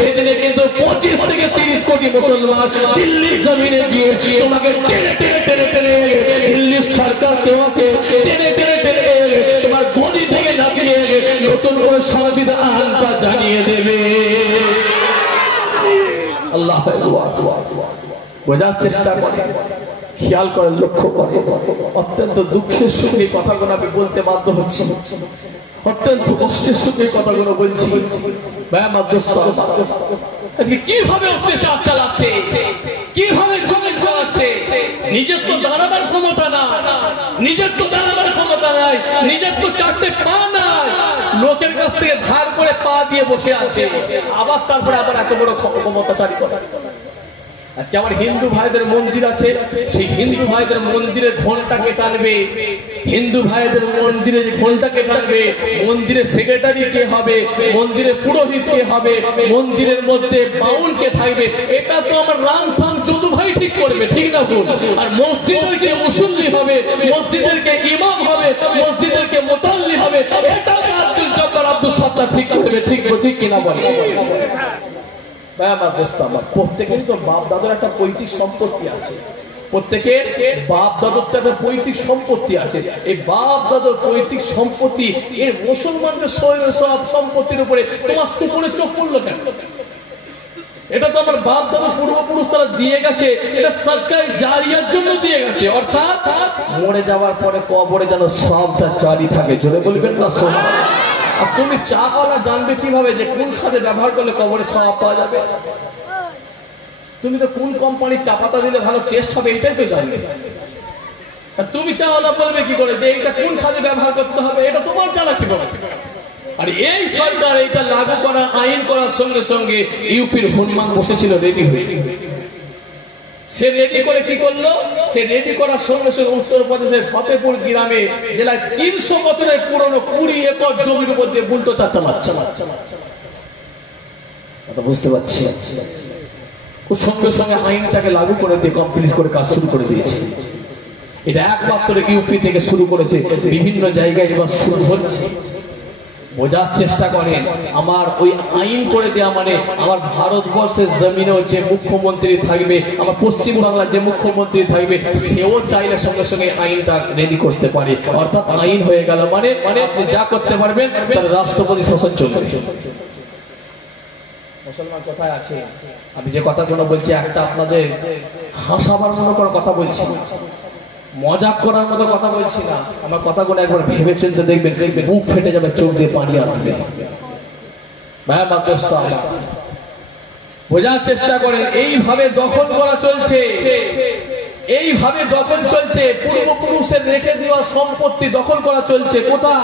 সেদিনে কিন্তু 25 থেকে 30 কোটি মুসলমান দিল্লির জমিনে গিয়ে তোমাকে টেনে টেনে টেনে টেনে, দিল্লির সরকার তোমাকে টেনে টেনে টেনে তোমার গদি থেকে নামিয়ে নতুন করে সংবিধানটা জানিয়ে দেবে। আল্লাহ বোঝার চেষ্টা করে, খেয়াল করে, লক্ষ্য করে। অত্যন্ত দুঃখের সঙ্গে কথাগুলো আমি বলতে বাধ্য হচ্ছি, অত্যন্ত কষ্টের সঙ্গে কথাগুলো বলছি। আজকে কিভাবে অত্যাচার চালাচ্ছে, কিভাবে জমি চালাচ্ছে, নিজের তো দাঁড়াবার ক্ষমতা না, নিজের তো দাঁড়াবার ক্ষমতা নাই, নিজের তো 4টে পা নাই, লোকের কাছ থেকে ধার করে পা দিয়ে বসে আছে, আবার তারপরে আবার এত বড় ক্ষমতাচারী কথা। আজকে আমার হিন্দু ভাইদের মন্দির আছে, সেই হিন্দু ভাইদের মন্দিরের ঘন্টাকে টানবে, হিন্দু ভাইদের মন্দিরে ঘন্টাকে টানবে, মন্দিরের সেক্রেটারি কে হবে, মন্দিরের পুরোহিত কে হবে, মন্দিরের মধ্যে বাউল কে থাকবে, এটা তো আমার রাম সাম যদু ভাই ঠিক করবে, ঠিক না ভুল? আর মসজিদের কে মুসল্লি হবে, মসজিদের কে ইমাম হবে, মসজিদের কে মোতাল্লি হবে, এটা আব্দুল জব্বার আব্দুল সত্তার ঠিক করবে, ঠিক কিনা বলে? প্রত্যেকেরই তো বাপ দাদার একটা পৈতৃক সম্পত্তি আছে, প্রত্যেকের বাপ দাদুর তো একটা পৈতৃক সম্পত্তি আছে। এই বাপ দাদুর পৈতৃক সম্পত্তি এই মুসলমানদের সব সম্পত্তির উপরে তোমার সুপুরে চোখ পড়লো কেন? এটা তো আমার বাপ দাদা পূর্বপুরুষ তারা দিয়ে গেছে, এটা সরকার জারিয়ার জন্য দিয়ে গেছে, অর্থাৎ মরে যাওয়ার পরে কবরে যেন সবটা জারি থাকে। জোরে বলবেন না? আর তুমি চা কলা জানবে কিভাবে যে কোন সাথে ব্যবহার করলে কবরে সওয়াব পাওয়া যাবে? তুমি তো কোন কোম্পানির চা পাতা দিলে ভালো টেস্ট হবে এটাই তো জানবে। আর তুমি চা ওলা বলবে কি করে যে এটা কোন সাথে ব্যবহার করতে হবে? এটা তোমার জানা কি বলে? আর এই সরকার এটা লাগু করা আইন করার সঙ্গে সঙ্গে ইউপির হনুমান বসেছিল রেডি হয়ে। সে রেডি করে কি করলো? সে রেডি করার সঙ্গে সঙ্গে উত্তরপ্রদেশের ফতেপুর গ্রামে জেলায় 300 বছরের পুরনো 20 একর জমির উপর দিয়ে বুলডোজার চালাচ্ছে। বুঝতে পারছি, সঙ্গে সঙ্গে আইনটাকে লাগু করে দিয়ে কমপ্লিট করে কাজ শুরু করে দিয়েছে। এটা একমাত্র ইউপি থেকে শুরু করেছে, বিভিন্ন জায়গায় এবার শুরু হচ্ছে। বোঝার চেষ্টা করেন। আমার ওই আইন করে দেওয়া মানে আমার ভারতবর্ষের জমিনেও যে মুখ্যমন্ত্রী থাকবে, আমার পশ্চিম বাংলার যে মুখ্যমন্ত্রী থাকবে, সেও চাইলে সঙ্গে সঙ্গে আইনটা রেডি করতে পারে। অর্থাৎ আইন হয়ে গেল মানে আপনি যা করতে পারবেন তার রাষ্ট্রপতি শাসন চলবে। মুসলমান কোথায় আছে? আমি যে কথাগুলো বলছি একটা আপনাদের হাসাবার মতো করে কথা বলছি, মজাক করার মতো কথা বলছি না। আমার কথাগুলো একবার ভেবে চিন্তে দেখবেন, বুক ফেটে যাবে, চোখ দিয়ে পানি আসবে। বোঝার চেষ্টা করেন, এইভাবে দখল করা চলছে, এইভাবে দখল চলছে। পূর্বপুরুষের রেখে দেওয়া সম্পত্তি দখল করা চলছে। কোথায়?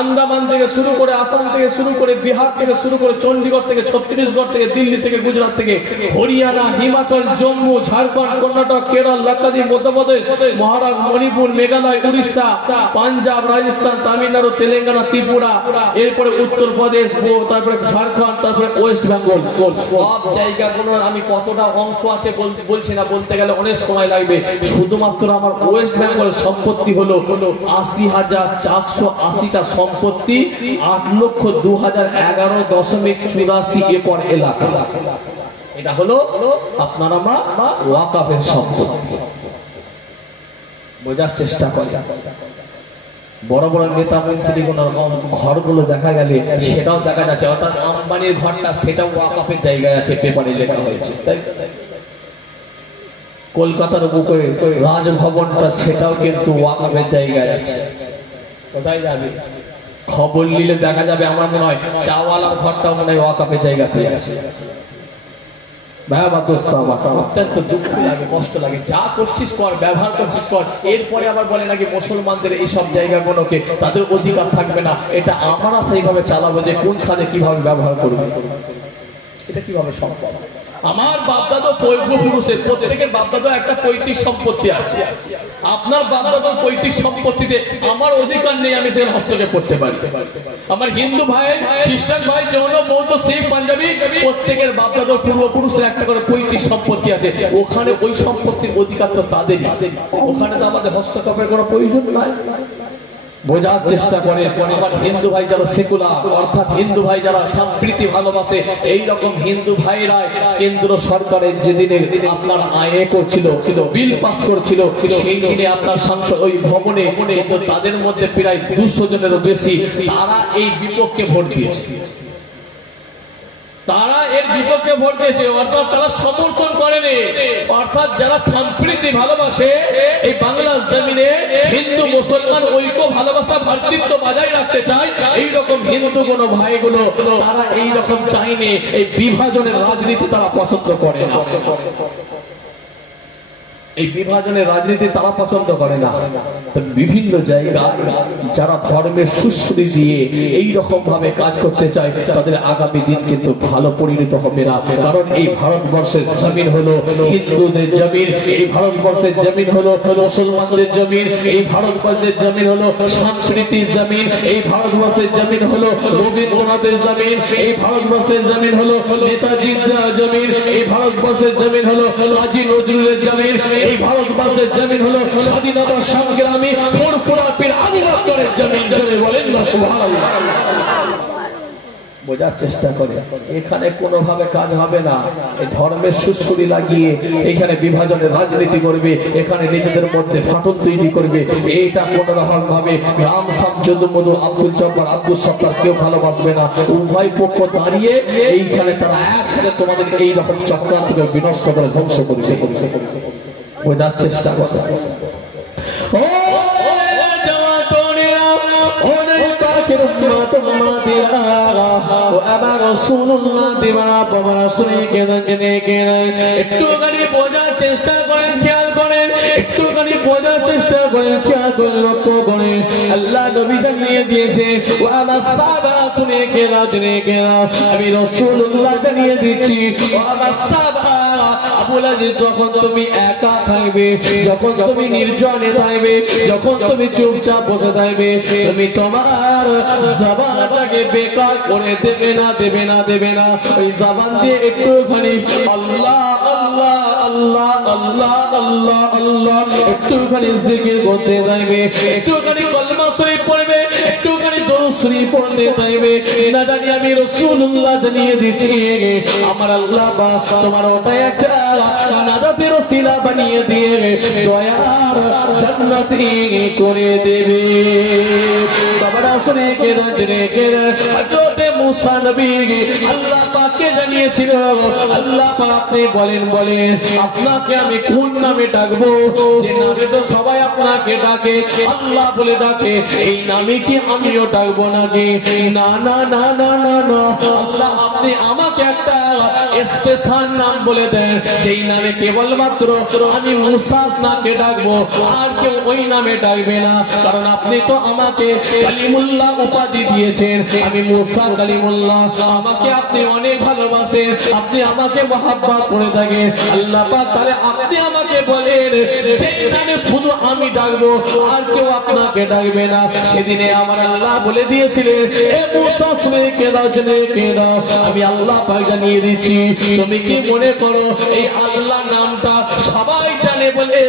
আন্দামান থেকে শুরু করে, আসাম থেকে শুরু করে, বিহার থেকে শুরু করে, চণ্ডীগড় থেকে, ছত্তিশগড় থেকে, দিল্লি থেকে, গুজরাট থেকে, হরিয়ানা, হিমাচল, জম্মু, ঝাড়খণ্ড, কর্ণাটক, কেরল, লাক্ষাদ্বীপ, মধ্যপ্রদেশ, মহারাষ্ট্র, মণিপুর, মেঘালয়, উড়িষ্যা, পাঞ্জাব, রাজস্থান, তামিলনাড়ু, তেলেঙ্গানা, ত্রিপুরা, এরপরে উত্তরপ্রদেশ, তারপরে ঝাড়খণ্ড, তারপরে ওয়েস্ট বেঙ্গল, সব জায়গাগুলো আমি কতটা অংশ আছে বলছি না, বলতে গেলে অনেক সময় লাগবে। শুধুমাত্র আমার ওয়েস্ট বেঙ্গলের সম্পত্তি হলো 80,480টা সম্পত্তি, 8,02,011.84 একর এলাকা। এটা হলো আপনার আমার ওয়াকাফের সম্পত্তি। বোঝার চেষ্টা করে। বড় বড় নেতা মন্ত্রীগুলোর ঘরগুলো দেখা গেলে সেটাও দেখা যাচ্ছে, অর্থাৎ আম্বানির ঘরটা সেটাও ওয়াকাফের জায়গায় আছে, পেপারে লেখা হয়েছে। তাই কলকাতার উপরে রাজভবনটা সেটাও কিন্তু ওয়াকাফের জায়গায় আছে। কোথায় যাবে? খবর নিলে দেখা যাবে, আমার মনে হয় চাওয়ালার ঘরটাও মনে হয় ওয়াকাফের জায়গাতে আছে। অত্যন্ত দুঃখ লাগে, কষ্ট লাগে। যা করছিস কর, ব্যবহার করছিস কর। এরপরে আবার বলে নাকি মুসলমানদের এইসব জায়গাগুলোকে তাদের অধিকার থাকবে না। এটা আমরা সেইভাবে চালাবো যে কোনখানে কিভাবে ব্যবহার করবো। এটা কিভাবে সম্ভব? আমার বাপদাদা পূর্বপুরুষের প্রত্যেকের বাপদাদা একটা পৈতৃক সম্পত্তি আছে। আপনার বাপদাদার পৈতৃক সম্পত্তিতে আমার অধিকার নেই, আমি সেখানে হস্তক্ষেপ করতে পারি। আমার হিন্দু ভাই, খ্রিস্টান ভাই, জৈন, বৌদ্ধ, শিখ, পাঞ্জাবি, প্রত্যেকের বাপদাদার পূর্বপুরুষের একটা করে পৈতৃক সম্পত্তি আছে। ওখানে ওই সম্পত্তির অধিকার তো তাদেরই, ওখানে তো আমাদের হস্তক্ষেপের কোনো প্রয়োজন নাই। বোঝার চেষ্টা করে। আমার হিন্দু ভাই যারা সেকুলার, অর্থাৎ হিন্দু ভাই যারা সম্প্রীতি ভালোবাসে, এই রকম হিন্দু ভাইরা কেন্দ্র সরকারের যেদিনে আপনার আইনে করছিল, বিল পাস করছিল, সেই দিনে আপনার সংসদ ওই ভবনে তাদের মধ্যে প্রায় 200 জনেরও বেশি তারা এই বিপক্ষে ভোট দিয়েছে। তারা এর বিপক্ষে ভোট দিয়েছে, অর্থাৎ তারা সমর্থন করেনি। অর্থাৎ যারা সম্প্রীতি ভালোবাসে, এই বাংলার জমিনে হিন্দু মুসলমান ঐক্য, ভালোবাসা, ভ্রাতৃত্ব বজায় রাখতে চায়, এইরকম হিন্দু কোন ভাইগুলো তারা এইরকম চাইনি। এই বিভাজনের রাজনীতি তারা পছন্দ করে না। এই বিভাজনের রাজনীতি তারা পছন্দ করে না। বিভিন্ন জায়গায় যারা ধর্মের সুশ্রী দিয়ে এইরকম ভাবে কাজ করতে চায়, তাদের আগামী দিন কিন্তু ভালো পরিণত হবে না। কারণ এই ভারতবর্ষের জমিন হলো হিন্দুদের জমিন, এই ভারতবর্ষের জমিন হলো মুসলমানদের জমিন, এই ভারতবর্ষের জমিন হলো সংস্কৃতির জমিন, এই ভারতবর্ষের জমিন হলো রবীন্দ্রনাথের জমিন, এই ভারতবর্ষের জমিন হলো নেতাজির জমিন, এই ভারতবর্ষের জমিন হলো কাজী নজরুলের জমিন, এই ভারতবর্ষের জমিন হলো স্বাধীনতা সংগ্রামী ফুরফুরা পীর আবু বকরের জমিন। জোরে বলেন না সুবহানাল্লাহ। বোঝার চেষ্টা করে, এখানে কোনোভাবে কাজ হবে না। এই ধর্মের সুশ্রুতি লাগিয়ে এখানে বিভাজনের রাজনীতি করবে, এখানে নিজেদের মধ্যে ফাটল তৈরি করবে। এইটা কোন রকম ভাবে রাম শামসুদ্দিন মধু, আব্দুল জব্বার, আব্দুল সত্তার কেউ ভালোবাসবে না। উভয় পক্ষ দাঁড়িয়ে এইখানে তারা একসাথে তোমাদের এই রকম চক্রান্তকে বিনষ্ট করে ধ্বংস করবে। বোঝার চেষ্টা করে। একটুখানি বোঝার চেষ্টা করেন, খেয়াল করেন, একটুখানি বোঝার চেষ্টা করেন, খেয়াল করেন, লক্ষ্য করেন। আল্লাহ নবী জানিয়ে দিয়েছে, ও আমার সাহাবারা শুনে কেনা, জেনে কেনা, আমি রাসূলুল্লাহ জানিয়ে দিচ্ছি, ও আমার সাহাবারা, আবুল আজিজ, যখন তুমি একা থাকবে, যখন তুমি নির্জনে থাকবে, যখন তুমি চুপচাপ বসে থাকবে, তুমি তোমার জবানটাকে বেকার করে দেবে না, দেবে না, দেবে না। ওই জবান দিয়ে একটুখানি আল্লাহ আল্লাহ আল্লাহ আল্লাহ আল্লাহ আল্লাহ আল্লাহ একটুখানি জিকির করতে চাইবে, একটুখানি কলমা শরীফ পড়বে, একটুখানি দরুদ শরীফ পড়তে চাইবে। না জানি আমি রাসূলুল্লাহ জানিয়ে দিচ্ছি আমার আল্লাহ পাক তোমার ওটা একটা নাজাতের ওসিলা বানিয়ে দিয়ে দয়ার জান্নাতি করে দেবে। বাবারা শুনে কেনা জেনে কেনা হযরত মুসা নবী আল্লাহ পাককে জানিয়েছিল, আল্লাহ পাক আপনি বলেন আপনাকে আমি কোন নামে ডাকবো? যে নামে তো সবাই আপনাকে ডাকে, আল্লাহ বলে ডাকে, এই নামে কি আমিও ডাকবো নাকি? না না না না না না, আল্লাহ আপনি আমাকে একটা স্পেশাল নাম বলে দেন, যেই নামে কেবলমাত্র আমি মুসা আপনাকে ডাকবো, আর কেউ ওই নামে ডাকবে না। কারণ আপনি তো আমাকে কালিমুল্লাহ উপাধি দিয়েছেন, আমি মুসা কালিমুল্লাহ, আমাকে আপনি অনেক ভালোবাসেন, আপনি আমাকে মহাব্বত করে থাকেন। আল্লাহ পাক তাহলে আপনি আমাকে বলেন সেই নামে শুধু আমি ডাকবো, আর কেউ আপনাকে ডাকবে না। সেদিনে আমার আল্লাহ বলে দিয়েছিলেন, এ মুসা শুনে কেদাও জেনে কেদাও, আমি আল্লাহ পাক জানিয়ে দিচ্ছি। তুমি কি মনে করো এই আল্লাহ নামটা সবাই জানে বলে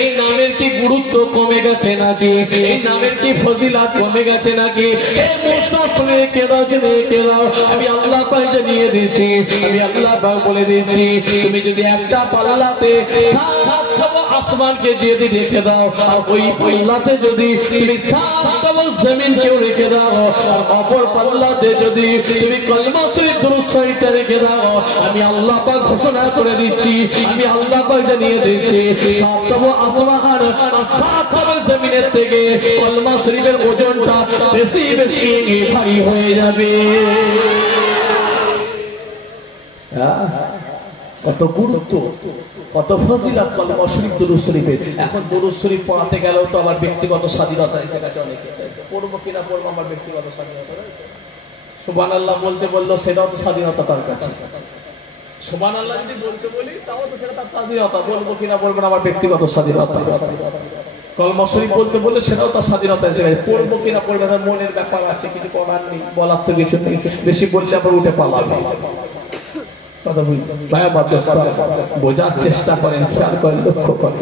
এই নামের কি গুরুত্ব কমে গেছে নাকি? এই নামের কি ফজিলাত কমে গেছে নাকি? এ মুসা শুনে কেদাও জেনে কেদাও, আমি আল্লাহ পাক জানিয়ে দিচ্ছি, আমি আল্লাহ পাক বলে দিচ্ছি। তুমি যদি একটা পাল্লাতে সাত আসমানকে যদি রেখে দাও, আর ওই পাল্লাতে যদি তুমি সাত জমিনকেও রেখে দাও, আর অপর পাল্লাতে যদি তুমি কলমা শরীফ দুরূদ শরীফটা রেখে দাও, আমি আল্লাহ পাক ঘোষণা করে দিচ্ছি, আমি আল্লাহ পাক জানিয়ে দিচ্ছি, সাত আসমান আর সাত জমিনের থেকে কলমা শরীফের ওজনটা বেশি বেশি ভারী হয়ে যাবে। কত গুরুত্ব, কত ফজিলত কলমা শরীফ দুরূদ শরীফের। এখন দুরূদ শরীফ পড়াতে গেলেও তো আমার ব্যক্তিগত স্বাধীনতা এসে গেছে অনেকে, পড়বো কিনা পড়বো আমার ব্যক্তিগত স্বাধীনতা। সুবহানাল্লাহ বলতে বললো সেটাও তো স্বাধীনতা তার কাছে। সুবহানাল্লাহ যদি বলতে বলি তাও তো সেটা তার স্বাধীনতা, বলবো কিনা বলবো না আমার ব্যক্তিগত স্বাধীনতা। কলমা শরীফ বলতে বললে সেটাও তার স্বাধীনতা এসে গেছে, পড়বো কিনা পড়বে না মনের ব্যাপার আছে, কিন্তু পড়ার নেই, বলার তো কিছু নেই, বেশি বললে আবার উঠে পালাবে। বোঝার চেষ্টা করেন, খেয়াল করেন, লক্ষ্য করেন।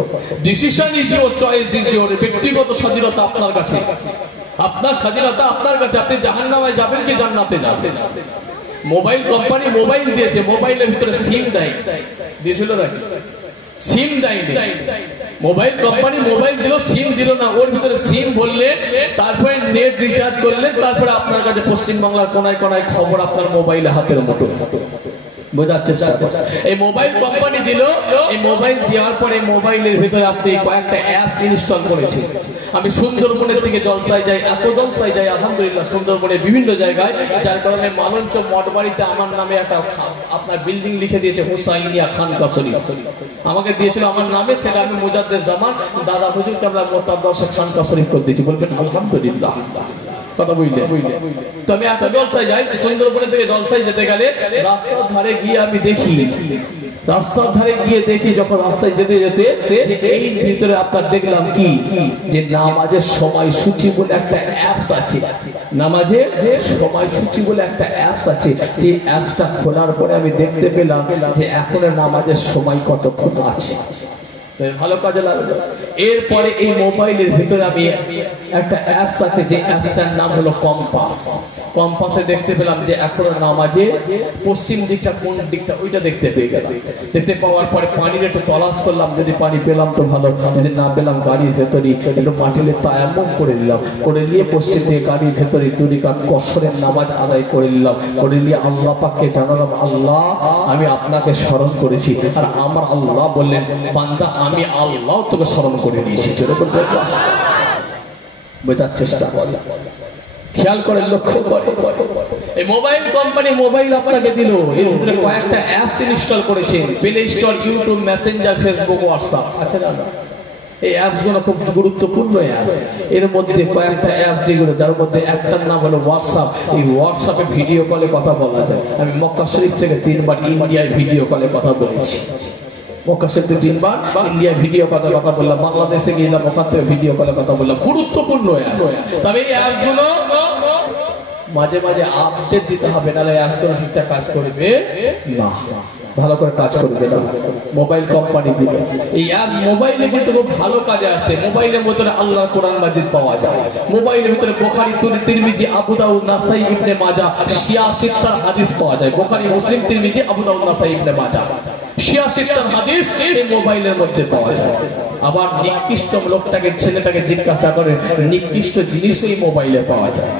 Decision is your, choice is your. ব্যক্তিগত স্বাধীনতা আপনার কাছে, আপনার স্বাধীনতা আপনার কাছে। আপনি জাহান্নামে যাবেন কি জান্নাতে যাবেন? মোবাইল কোম্পানি মোবাইল দিয়েছে, মোবাইলের ভিতরে সিম দেয়, দিয়েছিল নাকি? সিম দেয়নি। মোবাইল কোম্পানি মোবাইল দিল, সিম দিল না। ওর ভিতরে সিম বললেন, তারপরে নেট রিচার্জ করলেন, তারপরে আপনার কাছে পশ্চিমবাংলার কোনায় কোনায় খবর আপনার মোবাইলে হাতের মুঠো। বোঝাচ্ছে এই মোবাইল কোম্পানি দিল, এই মোবাইল দেওয়ার পরে মোবাইলের ভিতরে আপনি কয়েকটা অ্যাপস ইনস্টল করেছেন। আমি সুন্দরবনের দিকে জলসায় যাই, এত জলসায় যাই আলহামদুলিল্লাহ, সুন্দরবনের বিভিন্ন জায়গায়, যার কারণে মালঞ্চ মঠবাড়িতে আমার নামে একটা আপনার বিল্ডিং লিখে দিয়েছে হুসাইনিয়া খানকা শরীফ, আমাকে দিয়েছিল আমার নামে। সেটা আমি মুজাদ্দেদ জামান দাদা হুজুর কেবলা মোতাদ্দাস খানকা শরীফ করে দিয়েছি। বলবেন আলহামদুলিল্লাহ, কথা বুঝলে? তো আমি এত জলসায় যাই, সুন্দরবনের থেকে জলসায় যেতে গেলে রাস্তার ধারে গিয়ে আমি দেখি, রাস্তার ধারে গিয়ে দেখি যখন রাস্তায় যেতে যেতে এই ভিতরে আপনার দেখলাম কি যে নামাজের সময়সূচি বলে একটা অ্যাপস আছে, নামাজের সময়সূচি বলে একটা অ্যাপস আছে। যে অ্যাপসটা খোলার পরে আমি দেখতে পেলাম যে এখন নামাজের সময় কতক্ষণ আছে। ভালো কাজে লাগবে। এরপরে এই মোবাইলের ভিতরে আমি একটা অ্যাপস আছে, যে অ্যাপসের নাম হলো কম্পাস। কম্পাসে দেখতে পেলাম যে এখন নামাজে পশ্চিম দিকটা কোন দিকটা ওইটা দেখতে পেয়ে গেলাম। দেখতে পাওয়ার পরে পানির একটু তলাশ করলাম, যদি পানি পেলাম তো ভালো, যদি না পেলাম গাড়ির ভেতরে একটু মাটিলে তায়াম্মুম করে নিলাম, করে নিয়ে পশ্চিম দিকে গাড়ির ভেতরে 2 রাকাত কসরের নামাজ আদায় করে নিলাম, করে নিয়ে আল্লাহ পাককে জানালাম, আল্লাহ আমি আপনাকে স্মরণ করেছি। আর আমার আল্লাহ বললেন, বান্দা আমি আল্লাহ তোকে স্মরণ করে নিয়েছি। বোঝার চেষ্টা করে, খেয়াল করে, লক্ষ্য করে। এই মোবাইল কোম্পানি মোবাইল আপনাকে দিল, এর ভিতরে কয়েকটা অ্যাপস ইনস্টল করেছেন, play store, YouTube, Messenger, Facebook, WhatsApp আছে না? এই অ্যাপস গুলো খুব গুরুত্বপূর্ণ অ্যাপস। এর মধ্যে কয়েকটা অ্যাপস যেগুলো, যার মধ্যে একটার নাম হলো হোয়াটসঅ্যাপ। এই হোয়াটসঅ্যাপে ভিডিও কলে কথা বলা যায়। আমি মক্কা শরীফ থেকে 3 বার ইন্ডিয়ায় ভিডিও কলে কথা বলেছি। মক্কা শরীফে 3 বার ইন্ডিয়া ভিডিও কথা বললাম, বাংলাদেশে গেলাম, ওখান থেকে ভিডিও কলে কথা বললাম। গুরুত্বপূর্ণ অ্যাপ। তবে এই অ্যাপগুলো মাঝে মাঝে আপডেট দিতে হবে, নাহলে অ্যাপগুলো ঠিকঠাক কাজ করবে না। ভালো করে কাজ করবে না মোবাইল কোম্পানি দিবে এই এক মোবাইলে কিন্তু খুব ভালো কাজে আসে মোবাইলের ভিতরে আল্লাহর কোরআন মাজিদ পাওয়া যায় মোবাইলের ভিতরে বুখারী তিরমিজি আবু দাউদ নাসাই ইবনে মাজাহ শিয়া সিত্তার হাদিস পাওয়া যায় বুখারী মুসলিম তিরমিজি আবু দাউদ নাসাই ইবনে মাজাহ শিয়া সিত্তার হাদিস এই মোবাইলের মধ্যে পাওয়া যায় আবার নিকৃষ্ট লোকটাকে ছেলেটাকে জিজ্ঞাসা করে নিকৃষ্ট জিনিসও এই মোবাইলে পাওয়া যায়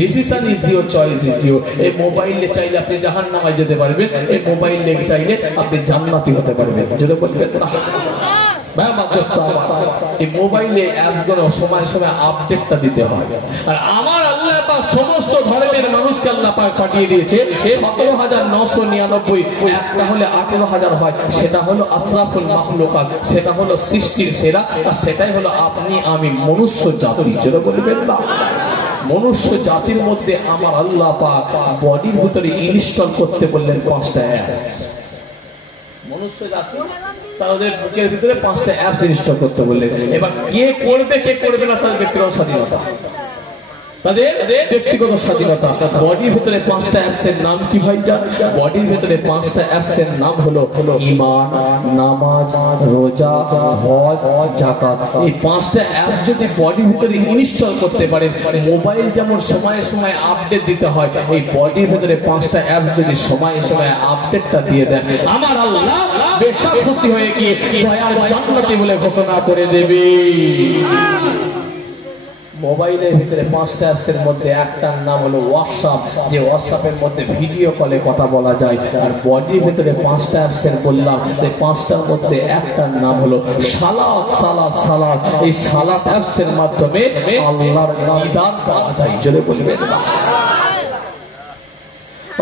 decision is your choice is your এই মোবাইলে চাইলে আপনি জাহান্নামে যেতে পারবেন এই মোবাইলে চাইলে আপনি জান্নাতি হতে পারবেন যদি বলবেন এই মোবাইলে অ্যাপগুলো সময় সময় আপডেটটা দিতে হয় আর আমার আল্লাহ পাক সমস্ত ধর্মের মানুষকে আল্লাহ পাক পাঠিয়ে দিয়েছে 17,999 একটা হলে 18,000 হয় সেটা হলো আশরাফুল মাখলুকাত সেটা হলো সৃষ্টির সেরা আর সেটাই হলো আপনি আমি মনুষ্য জাতি যদি বলবেন না মনুষ্য জাতির মধ্যে আমার আল্লাহ পাক বডির ভিতরে ইনস্টল করতে বললেন 5টা অ্যাপ মনুষ্য জাতি তাদের বুকের ভিতরে 5টা অ্যাপ ইনস্টল করতে বললেন এবার কে করবে না তাদের ব্যক্তিগত স্বাধীনতা তাদের ব্যক্তিগত স্বাধীনতা বডির ভিতরে 5টা অ্যাপসের নাম কি ভাই জান বডির ভিতরে 5টা অ্যাপসের নাম হলো ঈমান নামাজ রোজা হজ যাকাত এই 5টা অ্যাপ যদি বডির ভিতরে ইনস্টল করতে পারেন মোবাইল যেমন সময়ে সময়ে আপডেট দিতে হয় এই বডির ভিতরে 5টা অ্যাপ যদি সময়ে সময়ে আপডেটটা দিয়ে দেন আমার আল্লাহ বেশা খুশি হয়ে গিয়ে দয়ার জান্নাতি বলে ঘোষণা করে দেবে মোবাইলের ভিতরে 5টা অ্যাপসের মধ্যে একটার নাম হলো হোয়াটসঅ্যাপ যে হোয়াটসঅ্যাপের মধ্যে ভিডিও কলে কথা বলা যায় আর বডির ভিতরে 5টা অ্যাপসের বললাম এই 5টার মধ্যে একটার নাম হলো সালাত এই সালাত অ্যাপসের মাধ্যমে আল্লাহর নিদান পাওয়া যায় জোরে বলবেন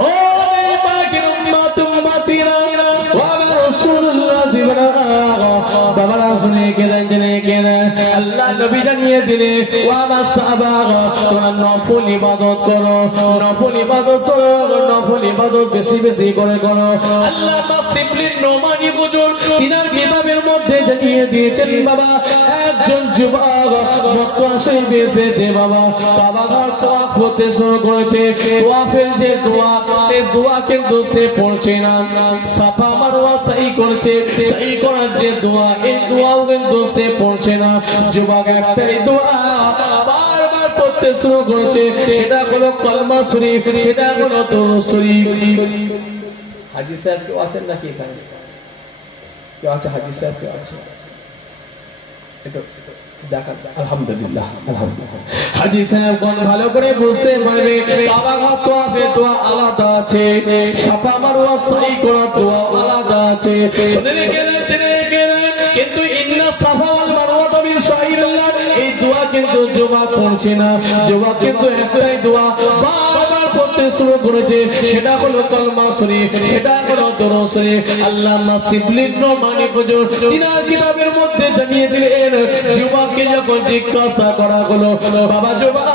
ও পাকের উম্মত উম্মতিরা ওয়া রাসূলুল্লাহ বাবারা শুনে কেন আল্লাহ নবী জানিয়ে দিলে ওয়া মাসাবা তোমরা নফল ইবাদত করো নফল ইবাদত বেশি বেশি করে করো আল্লাহ মাসিবলিন নোমানি হুজুর তিনার কিতাবের মধ্যে জানিয়ে দিয়েছেন বাবা একজন যুবক মক্কা শরীফে এসেছে বাবা কাবা ঘর তওয়াফ করতে শুরু করেছে তওয়াফের যে দোয়া সে দোয়া কিন্তু সে পড়ছে না সাফা মারওয়া সাই করছে সাই করার যে দোয়া এই দোয়াও কিন্তু সে পড়ছে না যুবক একটাই দোয়া বারবার পড়তে শুরু করেছে সেটা হলো কলমা শরীফ সেটা হলো দরুদ শরীফ হাজী সাহেব কেউ আছেন নাকি এখানে কেউ আছে হাজী সাহেব কেউ আছে আলহামদুলিল্লাহ হাজী সাহেব কোন ভালো করে বুঝতে পারবে কাবা ঘর তওয়াফের দোয়া আলাদা আছে সাফা মারওয়া সাই করার দোয়া আলাদা আছে শুনে গেলেন কিন্তু ইন্না সাফা ওয়াল মারওয়া মিন শাইরিল্লাহ এই দোয়া কিন্তু যুবক পড়ছে না যুবক কিন্তু একটাই দোয়া বারবার পড়তে শুরু করেছে সেটা হলো কলমা শরীফ সেটা হলো দরুদ শরীফ আল্লামা সিবলিন নোমানি হুজুর তিনার কিতাবের মধ্যে জানিয়ে দিলেন যুবককে যখন জিজ্ঞাসা করা হলো বাবা যুবক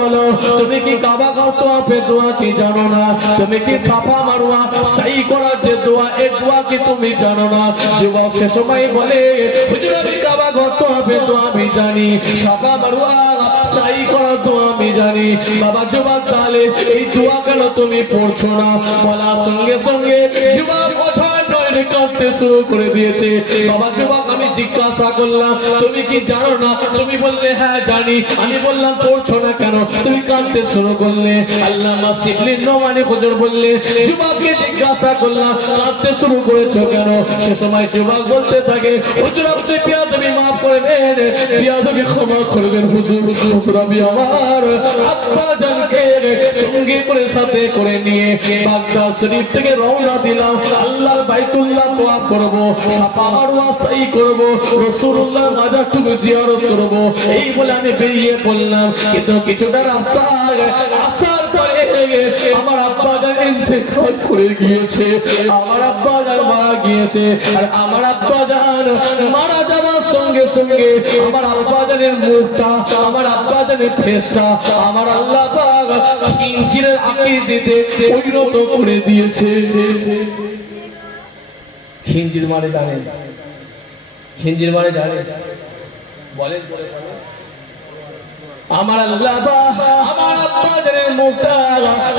বলো তুমি কি কাবা ঘর তওয়াফের দোয়া কি জানো না তুমি কি সাফা মারওয়া সাই করার যে দোয়া এই দোয়া কি তুমি জানো না যুবক সে সময় বলে হুজুর আমি কাবা ঘর তওয়াফের দোয়া আমি জানি সাফা মারওয়া সাই করার দোয়া আমি জানি বাবা যুবক তাহলে এই দোয়া কেন তুমি পড়ছো না বলার সঙ্গে সঙ্গে যুবক কাঁদতে শুরু করে দিয়েছে বাবা যুবক আমি জিজ্ঞাসা করলাম তুমি কি জানো না তুমি বললে হ্যাঁ জানি আমি বললাম পড়ছো না কেন তুমি কাঁদতে শুরু করলে আল্লামা সিবলিন নোমানি হুজুর বললে যুবককে জিজ্ঞাসা করলাম কাঁদতে শুরু করেছো কেন সে সময় যুবক বলতে থাকে হুজুর আপনি বিয়াদবি মাফ করবেন বিয়াদবি ক্ষমা করবেন হুজুর আমি আমার আব্বা জানকে সঙ্গে করে সাথে করে নিয়ে বাগদাদ শরীফ থেকে রওনা দিলাম আল্লাহর বাইতুল্লাহ তওয়াফ করব সাফা মারওয়া সাই করব রাসূলুল্লাহর মাজারটুকু জিয়ারত করব এই বলে আমি বেরিয়ে পড়লাম কিন্তু কিছুটা রাস্তা আসার পরে আমার আব্বা জান ইন্তেকাল করে গিয়েছে আমার আব্বা জান মারা গিয়েছে আর আমার আব্বা জান মারা যাওয়ার সঙ্গে সঙ্গে আমার আব্বা জানের মুখটা আমার আব্বা জানের ফেসটা আমার আল্লাহ পাক খিঞ্জিরের আকৃতিতে পরিণত করে দিয়েছে খিঞ্জির মানে জানেন আমার আল্লাহ আমার আব্বাজানের মুখটা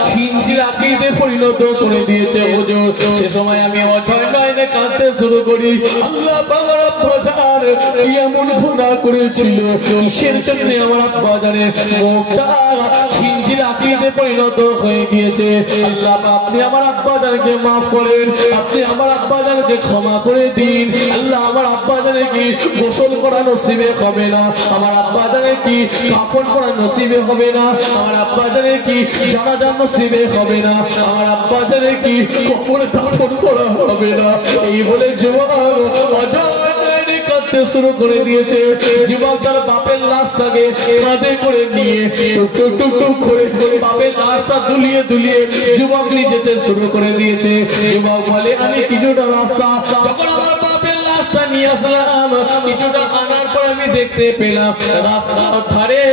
খিঞ্জির আকৃতিতে পরিণত করে দিয়েছে হুজুর। সে সময় আমি অঝয় নয়নে কাঁদতে শুরু করি, আল্লাহ আমার আব্বাজান কি এমন গুনাহ করেছিল, কিসের জন্য আমার আব্বাজানের মুখটা খিঞ্জির আকৃতিতে পরিণত হয়ে গিয়েছে। আল্লাহ আপনি আমার আব্বাজানকে মাফ করেন, আপনি আমার আব্বাজানকে ক্ষমা করে দিন। আল্লাহ আমার আব্বাজানের কি গোসল করা নসিবে হবে না, আমার আব্বাজানের কি কাপড় পরা নসিবে হবে না, আমার আব্বাজানের কি জানাজা নসিবে হবে না, আমার আব্বাজানের কি কবরে দাফন করা হবে না। এই বলে যুবক অজয় কাঁদতে শুরু করে দিয়েছে। যুবক তার বাপের লাশটাকে কাঁধে করে নিয়ে টুক টুক টুক করে বাপের লাশটা দুলিয়ে দুলিয়ে যুবক নিয়ে যেতে শুরু করে দিয়েছে। যুবক বলে আমি কিছুটা রাস্তা যখন আমার বাপের লাশটা নিয়ে আসলাম, কিছুটা আনার পর আমি দেখতে পেলাম রাস্তার ধারে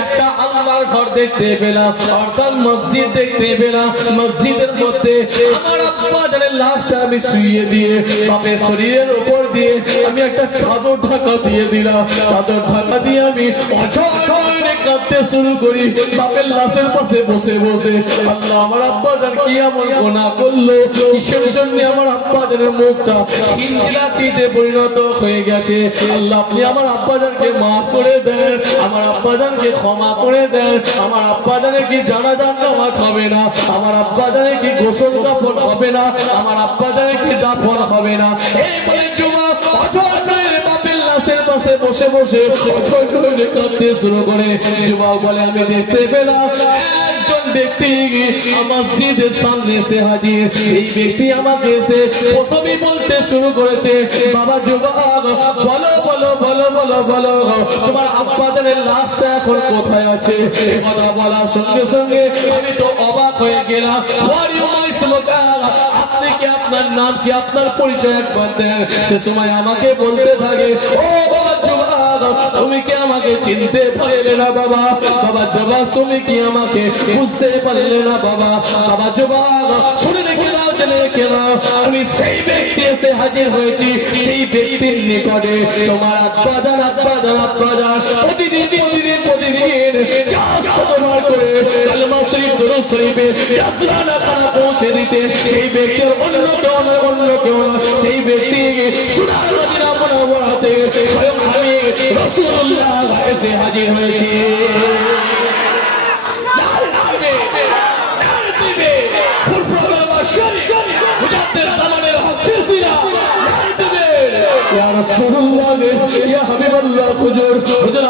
একটা আল্লাহর ঘর দেখতে পেলাম, অর্থাৎ মসজিদ দেখতে পেলাম। মসজিদের মধ্যে আমার আব্বাজানের লাশটা আমি শুইয়ে দিয়ে বাপের শরীরের উপর দিয়ে আমি একটা চাদর ঢাকা দিয়ে দিলাম। চাদর ঢাকা দিয়ে আমি অঝরে কাঁদতে শুরু করি বাপের লাশের পাশে বসে বসে। আল্লাহ আমার আব্বাজান কি এমন গুনাহ করলো, কিসের জন্য আমার আব্বাজানের মুখটা খিঞ্জিলাটিতে পরিণত হয়ে গেছে। আল্লাহ আপনি আমার আব্বাজানকে মাফ করে দেন, আমার আব্বাজানকে ক্ষমা করে দেন। আমার আব্বাজানের কি জানাজার নামাজ হবে না, আমার আব্বাজানের কি গোসল কাপড় হবে না, আমার আব্বাজানের কি দাফন হবে না। এই বলে যুবক অঝরে বাপের লাশের পাশে বসে বসে অঝরে কাঁদতে শুরু করে। যুবক বলে আমি দেখতে পেলাম একজন ব্যক্তি মসজিদের সামনে এসে হাজির। এই ব্যক্তি আমাকে এসে প্রথমে বলতে শুরু করেছে, বাবা যুবক বলো বলো বলো বলো বলো তোমার আব্বাজানের লাশটা এখন কোথায় আছে। এই কথা বলার সঙ্গে সঙ্গে আমি তো অবাক হয়ে গেলাম। আপনি কি, আপনার নাম কি, আপনার পরিচয় একবার দেন। সে সময় আমাকে বলতে থাকে, ও বাবা যুবক তুমি কি আমাকে চিনতে পারলে না বাবা, বাবা যুবক তুমি কি আমাকে বুঝতে পারলে না বাবা, বাবা যুবক শুনে রেখে নাও, জেনে রেখে নাও, আমি সেই ব্যক্তি এসে হাজির হয়েছি। সেই ব্যক্তির নিকটে তোমার আব্বাজান আব্বাজান আব্বাজান প্রতিদিন প্রতিদিন প্রতিদিন 400 বার করে কালেমা শরীফ দুরূদ শরীফে যাত্রা খানা পৌঁছে দিতে সেই ব্যক্তির অন্য কেউ নয়, অন্য কেউ নয়, সেই ব্যক্তি সুনার মদিনা মুনাওয়ারাতে স্বয়ং আমি রাসূলুল্লাহ এসে হাজির হয়েছি।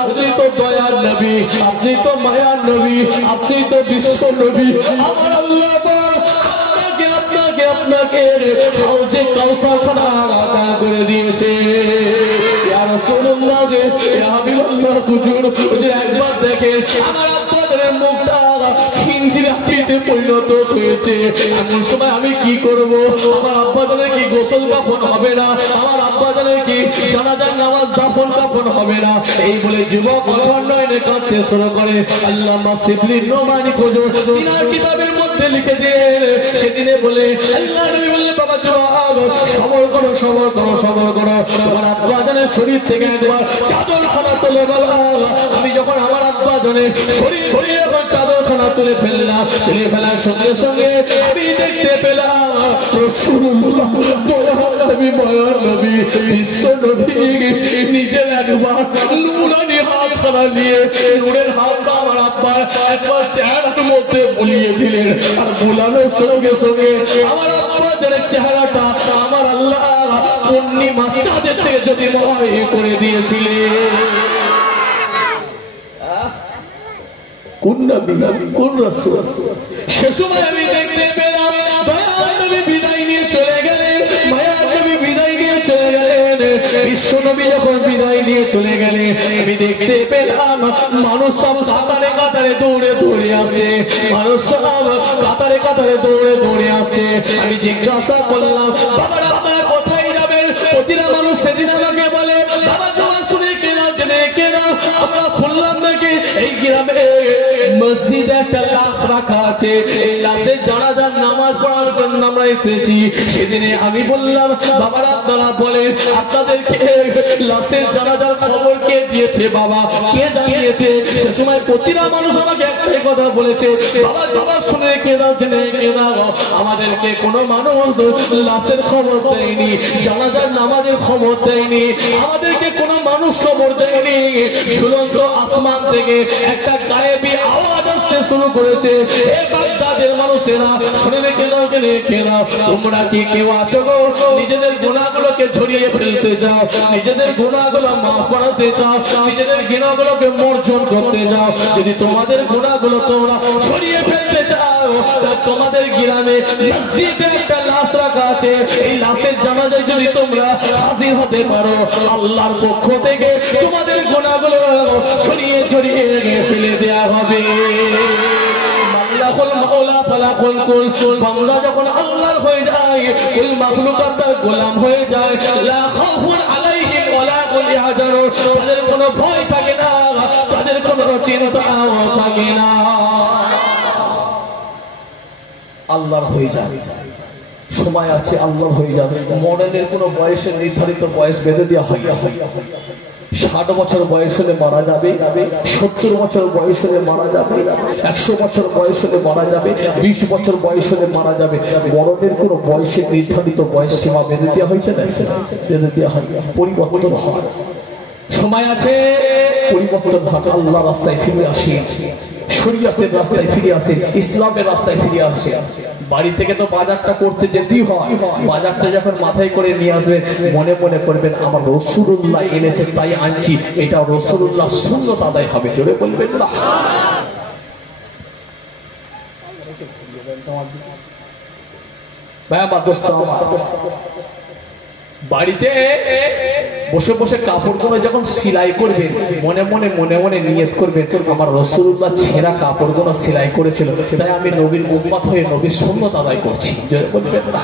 আপনি তো দয়ার নবী, আপনি তো মায়ার নবী, আপনি তো বিশ্ব নবী। আমার আল্লাহ আপনাকে আপনাকে আপনাকে যে কাউসার খানা আদা করে দিয়েছে। একবার দেখেন আমার আব্বাজানের মুখটা খিঞ্জিরাটিতে পরিণত হয়েছে। এমন সময় আমি কি করব? আমার আব্বাজানের কি গোসল কাফন হবে না, আমার আব্বাজানের কি জানাজার নামাজ দাফন কাফন হবে না। এই বলে যুবক অনয়নে কাঁদতে শুরু করে। আল্লামা শিবলি নোমানি খোঁজো তিনার কিতাবের মধ্যে লিখে দেন। সেদিনে বলে আল্লাহ নবী বললেন, বাবা যুবক সবর করো সবর করো সবর করো, তোমার আব্বাজানের শরীর থেকে একবার চাদর খানা তুলে বাবা। আমি যখন আমার আব্বাজানের শরীরে যখন চাদর খানা তুলে ফেললাম, তুলে ফেলার সঙ্গে সঙ্গে আমি দেখতে পেলাম রাসূলুল্লাহ দয়ার নবী মায়ার নবী বিশ্ব নবী নিজের একবার নূরানি হাত খানা নিয়ে নূরের হাতটা আমার আব্বা একবার চেহারার মধ্যে বুলিয়ে দিলেন। আর বুলানোর সঙ্গে সঙ্গে আমার আব্বাজানের চেহারাটা আমার আল্লাহ পূর্ণিমা চাঁদের থেকে যদি মনে করে দিয়েছিলেন। কোন নবী কোন রাসূল? সে সময় আমি দেখতে পেলাম দয়ার নবী বিদায় নিয়ে চলে গেলেন, মায়ার নবী বিদায় নিয়ে চলে গেলেন, বিশ্ব নবী যখন বিদায় নিয়ে চলে গেলেন আমি দেখতে পেলাম মানুষ সব কাতারে কাতারে দৌড়ে দৌড়ে আসে, মানুষ সব কাতারে কাতারে দৌড়ে দৌড়ে আসে। আমি জিজ্ঞাসা করলাম, বাবারা আপনারা কোথায় যাবেন? প্রতিটা মানুষ সেদিন আমাকে বলে, বাবা তোমার শুনে কেনা জেনে কেনা আমরা শুনলাম নাকি এই গ্রামে মসজিদে একটা লাশ রাখা আছে, এই লাশের জানাজার নামাজ পড়ার জন্য আমরা এসেছি সেদিনে আমি বললাম বাবারা আপনারা বলেন আপনাদেরকে লাশের জানাজার খবর কে দিয়েছে বাবা, কে জানিয়েছে? সে সময় প্রতিটা মানুষ আমাকে একটাই কথা বলেছে, বাবা জবাব শুনে কে দাও, জেনে কে দাও। আমাদেরকে কোনো মানুষ লাশের খবর দেয়নি, জানাজার নামাজের খবর দেয়নি, আমাদেরকে কোনো মানুষ খবর দেয়নি। ঝুলন্ত আসমান থেকে একটা গায়েবী আওয়াজ আসতে শুরু করেছে, এ বাগদাদের মানুষেরা শুনে রেখে দাও, জেনে রেখে দাও। তোমরা কি কেউ আছো গো নিজেদের গুনাহগুলোকে ঝরিয়ে ফেলতে চাও, নিজেদের গুনাহগুলো মাফ করাতে চাও, নিজেদের গুনাহগুলোকে বর্জন করতে চাও? যদি তোমাদের গুনাহগুলো তোমরা ছড়িয়ে ফেলতে চাও, তোমাদের গ্রামে মসজিদে একটা লাশ রাখা আছে, এই লাশের জানাজায় যদি তোমরা হাজির হতে পারো, আল্লাহর পক্ষ থেকে তোমাদের গুনাহগুলো ছড়িয়ে ছড়িয়ে ফেলে দেয়া হবে। বান্দা যখন আল্লাহর হয়ে যায়, কুল মাখলুকাত তার গোলাম হয়ে যায়, লা খাউফুন আলাইহিম ওয়ালা হুম ইয়াহজানুন, তাদের কোনো ভয় থাকে না, তাদের কোনো চিন্তাও থাকে না। আল্লাহর হয়ে যায়, সময় আছে, আল্লাহর হয়ে যাবে। মরণের কোনো বয়সের নির্ধারিত বয়স বেঁধে দেওয়া হয় না। 60 বছর বয়স হলে মারা যাবে, 70 বছর বয়স হলে মারা যাবে, 100 বছর বয়স হলে মারা যাবে, 20 বছর বয়স হলে মারা যাবে। মরণের কোনো বয়সের নির্ধারিত বয়স সীমা বেঁধে দেওয়া হয়েছে না, বেঁধে দেওয়া হয়, পরিবর্তন হয়। সময় আছে, পরিবর্তন ঘটে, আল্লাহ রাস্তায় ফিরে আসে, শরীয়তের রাস্তায় ফিরে আসে, ইসলামের রাস্তায় ফিরে আসে। বাড়ি থেকে তো বাজারটা করতে যেতেই হয়, বাজারটা যখন মাথায় করে নিয়ে আসবেন, মনে মনে করবেন আমার রাসূলুল্লাহ এনেছে তাই আনছি, এটা রাসূলুল্লাহ সুন্নাত আদায় হবে। জোরে বলবেন না? বাড়িতে বসে বসে কাপড়গুলো যখন সেলাই করবেন, মনে মনে নিয়ত করবেন আমার রাসূলুল্লাহ ছেঁড়া কাপড়গুলো সেলাই করেছিল, তাই আমি নবীর উম্মত হয়ে নবীর সুন্নাত আদায় করছি। বলবেন না?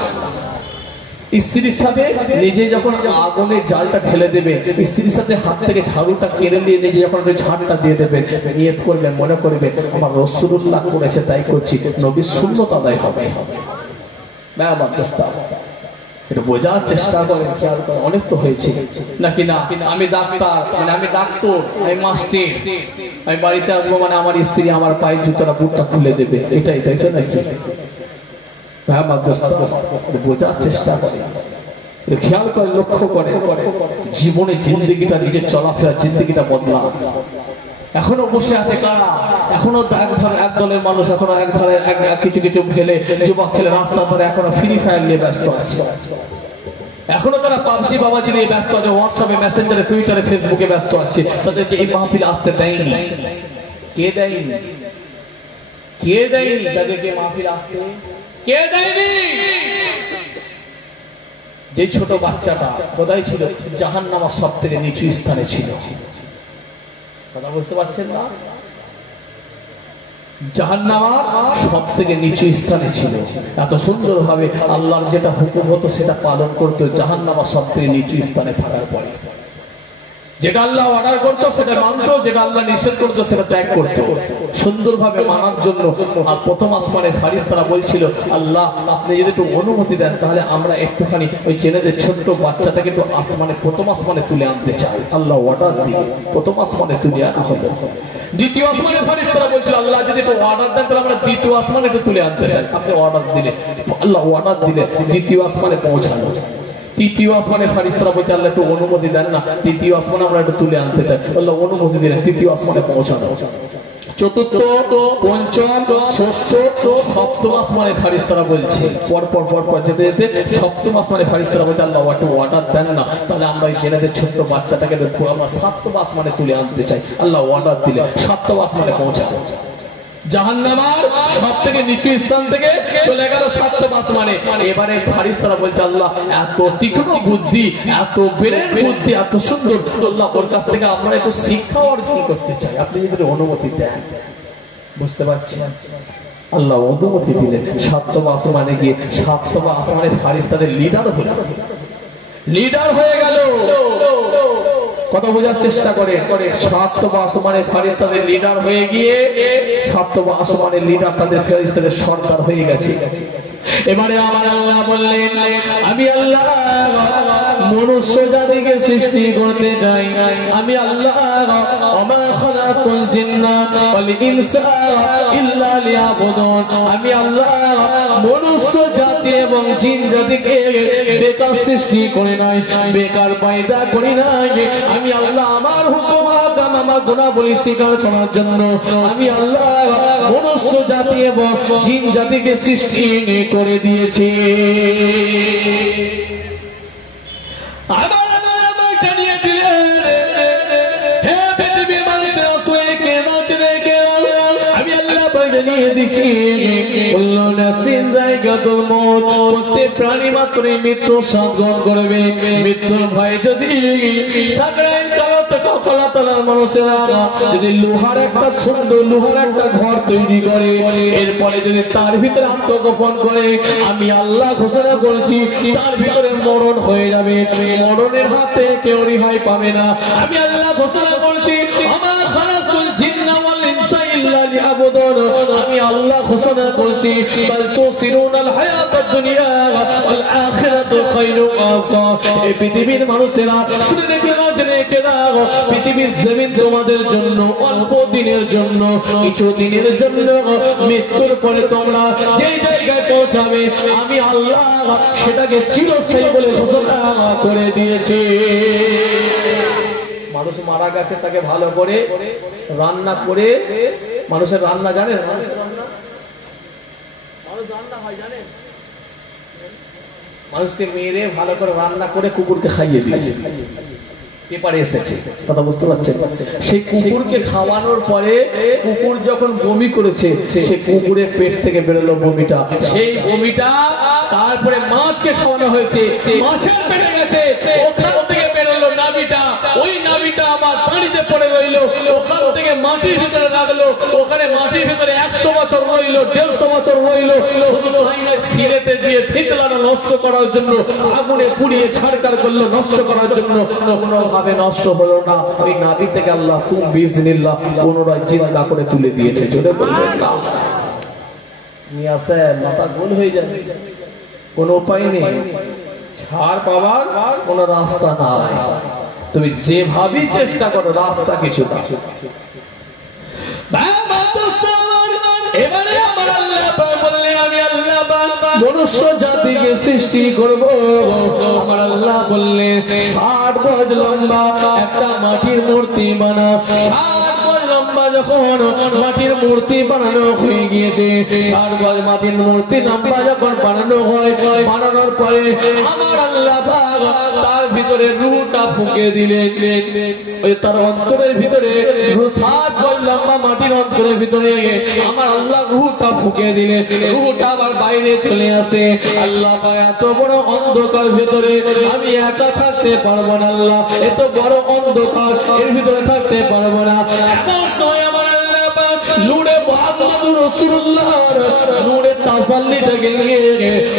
স্ত্রীর সাথে নিজে যখন আগুনের জালটা ফেলে দেবেন, স্ত্রীর সাথে হাত থেকে ঝাড়ুটা কেড়ে নিয়ে নিজে যখন ঝাড়টা দিয়ে দেবেন, নিয়ত করবেন, মনে করবেন আমার রাসূলুল্লাহ করেছে তাই করছি, নবীর সুন্নাত আদায় হবে। না আমার দোস্ত, এটা বোঝার চেষ্টা করেন, খেয়াল করেন। অনেক তো হয়েছে নাকি না, আমি ডাক্তার মানে আমি ডাক্তার, আমি মাস্টার, আমি বাড়িতে আসবো মানে আমার স্ত্রী আমার পায়ের জুতোটা বুটটা খুলে দেবে, এটাই তাই তো নাকি? বোঝার চেষ্টা করে, খেয়াল করে, লক্ষ্য করে, জীবনে জিন্দগিটা, নিজের চলাফেরা জিন্দগিটা বদলা। এখনো বসে আছে কারা? এখনো এক দলের মানুষ, এখনো এক ধারে কিছু কিছু ছেলে, যুবক ছেলে রাস্তা ধরে এখনো ফ্রি ফায়ার নিয়ে ব্যস্ত আছে, এখনো তারা পাবজি বাবাজি নিয়ে ব্যস্ত আছে, হোয়াটসঅ্যাপে, মেসেঞ্জারে, টুইটারে, ফেসবুকে ব্যস্ত আছে। তাদেরকে এই মাহফিল আসতে দেয়নি। কে দেয়নি? কে দেয়নি তাদেরকে মাহফিল আসতে? কে দেয়নি? যে ছোট বাচ্চাটা কোথায় ছিল? জাহান্নামের সব থেকে নিচু স্থানে ছিল। কথা বুঝতে পারছেন না? জাহান্নামের সব থেকে নিচু স্থানে ছিল। এত সুন্দর ভাবে আল্লাহর যেটা হুকুম হতো সেটা পালন করতো, জাহান্নামের সব থেকে নিচু স্থানে থাকার পরে যেটা আল্লাহ অর্ডার করতো সেটা মানতো, যেটা আল্লাহ নিষেধ করতো সেটা ত্যাগ করতো, সুন্দরভাবে মানার জন্য। আর প্রথম আসমানের ফারিস্তারা বলছিল, আল্লাহ আপনি যদি একটু অনুমতি দেন তাহলে আমরা একটুখানি ওই ছেলেদের ছোট্ট বাচ্চাটাকে একটু আসমানে, প্রথম আসমানে তুলে আনতে চাই। আল্লাহ অর্ডার দিয়ে প্রথম আসমানে তুলে আনা হলো। দ্বিতীয় আসমানের ফারিস্তারা বলছিল, আল্লাহ যদি একটু অর্ডার দেন তাহলে আমরা দ্বিতীয় আসমানে একটু তুলে আনতে চাই। আপনি অর্ডার দিলে, আল্লাহ অর্ডার দিলে, দ্বিতীয় আসমানে পৌঁছানো। তৃতীয় আসমানের ফারিস্তারা বলতে, আল্লাহ একটু অনুমতি দেন না, তৃতীয় আসমানে আমরা একটু তুলে আনতে চাই। আল্লাহ অনুমতি দিলেন, তৃতীয় আসমানে পৌঁছানো। চতুর্থ, পঞ্চম, ষষ্ঠ, সপ্তম আসমানের ফারিস্তারা বলছে, পরপর যেতে যেতে সপ্তম আসমানের ফারিস্তারা বলছে, আল্লাহ একটু অর্ডার দেন না, তাহলে আমরা এই জেনাদের ছোট্ট বাচ্চাটাকে আমরা সাতম আসমানে তুলে আনতে চাই। আল্লাহ অর্ডার দিলে সাতম আসমানে পৌঁছানো। জাহান্নামের সব থেকে নিচু স্থান থেকে চলে গেল সাতম আসমানে। এবারে ফারিস্তারা বলছে, আল্লাহ এত তীক্ষ্ণ বুদ্ধি, এত বেরের বুদ্ধি, এত সুন্দর, আল্লাহ ওর কাছ থেকে আমরা একটু শিক্ষা অর্জন করতে চাই, আপনি যদি অনুমতি দেন। বুঝতে পারছেন? আল্লাহ অনুমতি দিলেন। সাতম আসমানে গিয়ে সাতম আসমানের ফারিস্তাদের লিডার হয়ে গেল। কথা বোঝার চেষ্টা করে, সপ্তম আসমানের ফারিস্তাদের লিডার হয়ে গিয়ে সপ্তম আসমানের লিডার তাদের ফেরেশতাদের সরকার হয়ে গেছে। এবারে আমার আল্লাহ বললেন, আমি আল্লাহ মনুষ্য জাতিকে সৃষ্টি করতে চাই। আমি আল্লাহ ওমা খালাকুল জিন্না ওয়াল ইনসা ইল্লা লিয়াবুদুন। আমি আল্লাহ মনুষ্য জাতি এবং জিন জাতিকে বেকার সৃষ্টি করে নাই, বেকার পয়দা করি নাই। আমি আল্লাহ আমার হুকুম আকাম আমার গুনাহবলী স্বীকার করার জন্য আমি আল্লাহ মনুষ্য জাতি এবং জিন জাতিকে সৃষ্টি করে দিয়েছি। প্রত্যেক প্রাণী মাত্র মৃত্যু সংগ্রহ করবে। মৃত্যুর ভয় যদি মানুষেরা যদি লোহার একটা সুন্দর লোহার একটা ঘর তৈরি করে, এরপরে যদি তার ভিতরে আত্মগোপন করে, আমি আল্লাহ ঘোষণা করেছি তার ভিতরে মরণ হয়ে যাবে। মরণের হাতে কেউ রেহাই পাবে না। আমি আল্লাহ ঘোষণা করছি আমার খালাকুল জিন্না ওয়াল ইনসা ইল্লা লিয়াবুদুন। আমি আল্লাহ ঘোষণা করছি বাল তুসিরুনাল হায়াতাদ দুনিয়া ওয়াল আখিরাতু খায়রুন ওয়া আবকা। এই পৃথিবীর মানুষেরা শুনে রেখে দাও, পৃথিবীর জমিন তোমাদের জন্য অল্প দিনের জন্য, কিছু দিনের জন্য। মৃত্যুর পরে তোমরা যে জায়গায় পৌঁছাবে আমি আল্লাহ সেটাকে চিরস্থায়ী বলে ঘোষণা করে দিয়েছি। মানুষ মারা গেছে, তাকে ভালো করে রান্না করে, মানুষের রান্না জানেন, মানুষ রান্না হয় জানেন, মানুষকে মেরে ভালো করে রান্না করে কুকুরকে খাইয়ে দিয়েছে। পেপারে এসেছে, কথা বুঝতে পারছেন? সেই কুকুরকে খাওয়ানোর পরে কুকুর যখন বমি করেছে, সেই কুকুরের পেট থেকে বেরোলো বমিটা। সেই বমিটা তারপরে মাছকে খাওয়ানো হয়েছে, মাছের পেটে গেছে, ওখান থেকে বেরোলো নাভিটা। ওই নাভিটা আবার পানিতে পড়ে রইলো, ওখান থেকে মাটির ভিতরে রাখলো, ওখানে মাটির ভিতরে 100 বছর রইলো, 150 বছর রইলো। সিলেটে দিয়ে থিতলানো নষ্ট করার জন্য, আগুনে পুড়িয়ে ছাড়কার করলো নষ্ট করার জন্য, কোনোভাবে নষ্ট হলো না। ওই নাভি থেকে আল্লাহ বিইজনিল্লাহ পুনরায় জিন্দা করে তুলে দিয়েছে। জোরে বলবেন না? নিয়ে আসে মাথা গোল হয়ে যাবে, কোনো উপায় নেই, ছাড় পাওয়ার কোন রাস্তা নাই। তুমি যেভাবে চেষ্টা করো রাস্তা কিছু না। এবারে আমার আল্লাহ বললেন আমি আল্লাহ মনুষ্য জাতিকে সৃষ্টি করব। আমার আল্লাহ বললেন 60 গজ লম্বা একটা মাটির মূর্তি বানা। 60 গজ লম্বা যখন মাটির মূর্তি বানানো হয়ে গিয়েছে, 60 গজ মাটির মূর্তি লম্বা যখন বানানো হয়, বানানোর পরে আমার আল্লাহ তার ভিতরে রূহটা ফুঁকে দিলেন। ওই তার অন্তরের ভিতরে 60 গজ লম্বা মাটির অন্তরের ভিতরে আমার আল্লাহ রূহটা ফুঁকে দিলেন। রূহটা আবার বাইরে চলে আসে। আল্লাহ এত বড় অন্ধকার ভিতরে আমি একা থাকতে পারবো না, আল্লাহ এত বড় অন্ধকার এর ভিতরে থাকতে পারবো না। এমন সময় আমার আল্লাহ নূরে মুহাম্মদুর রাসূলুল্লাহর নূরে তাসাল্লিটাকে নিয়ে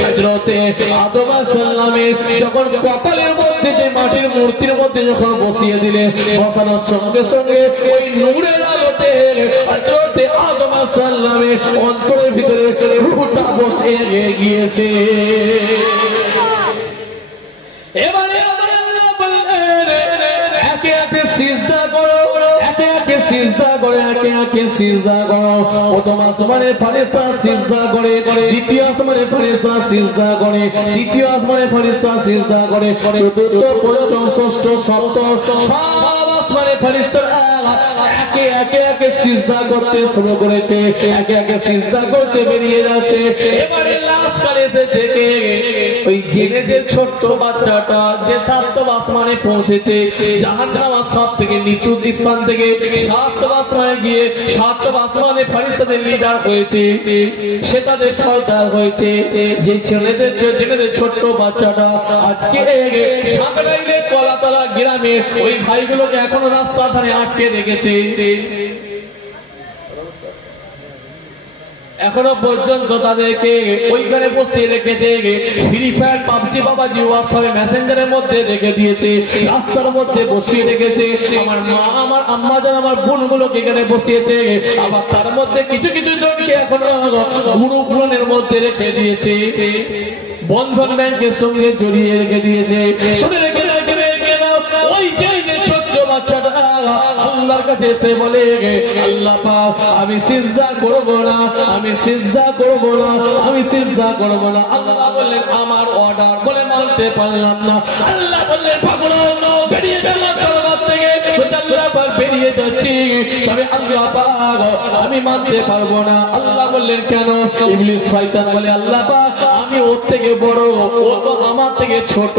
হযরতে আদম আলাইহিস সালামের যখন কপালের মধ্যে যে মাটির মূর্তির মধ্যে যখন বসিয়ে দিলে, বসানোর সঙ্গে সঙ্গে ওই নূরের আলোতে হযরতে আদম আলাইহিস সালামের অন্তরের ভিতরে রূহটা বসে গিয়েছে। এবারে আমার আল্লাহ বললেন একে একে সিজদা করো, একে একে সিজদা করে, একে একে সিজদা করো। প্রথম আসমানের ফেরেশতা সিজদা করে, দ্বিতীয় আসমানের ফেরেশতা সিজদা করে, তৃতীয় আসমানের ফেরেশতা সিজদা করে, চতুর্থ পঞ্চম ষষ্ঠ সপ্তম সব আসমানের ফেরেশতারা একে একে একে সিজদা করতে শুরু করেছে, একে একে সিজদা করতে বেরিয়ে যাচ্ছে। এবারে লাস্ট কালে এসেছে ওই জেনে যে ছোট্ট বাচ্চাটা যে 7 আসমানে পৌঁছেছে, জাহান্নামের সব থেকে নিচু স্থান থেকে 7 আসমানে গিয়ে 7 আসমানে ফেরেশতাদের লিডার হয়েছে, সেটা যে সর্দার হয়েছে। যে ছেলেদের জেনে ছোট্ট বাচ্চাটা আজকে সাঁকড়াইলে কলাতলা গ্রামের ওই ভাইগুলোকে এখনো রাস্তার ধারে আটকে রেখেছে। এখনো পর্যন্ত তাদেরকে ওইখানে বসিয়ে রেখেছে, ফ্রি ফায়ার পাবজি বাবাজি হোয়াটসঅ্যাপে মেসেঞ্জারের মধ্যে রেখে দিয়েছে, রাস্তার মধ্যে বসিয়ে রেখেছে। আমার মা আমার আম্মা যান আমার বোনগুলোকে এখানে বসিয়েছে, আবার তার মধ্যে কিছু কিছু জনকে এখনো গুরুগুণের মধ্যে রেখে দিয়েছে, বন্ধন ব্যাংকের সঙ্গে জড়িয়ে রেখে দিয়েছে। শুনে রেখে ওই যে ছোট্ট বাচ্চাটা আল্লাহর কাছে এসে বলে, আল্লাহ পাক আমি সিজদা করব না, আমি সিজদা করব না, আমি সিজদা করব না। আল্লাহ বললেন আমার অর্ডার, বলে মানতে পারলাম না। আল্লাহ বললেন পাগল বেরিয়ে যাও দরবার থেকে। আল্লাহ পাক বেরিয়ে যাচ্ছি, তবে আল্লাহ পাক আমি মানতে পারবো না। আল্লাহ বললেন কেন? ইবলিস শয়তান বলে আল্লাহ পাক আমি ওর থেকে বড়, ও তো আমার থেকে ছোট,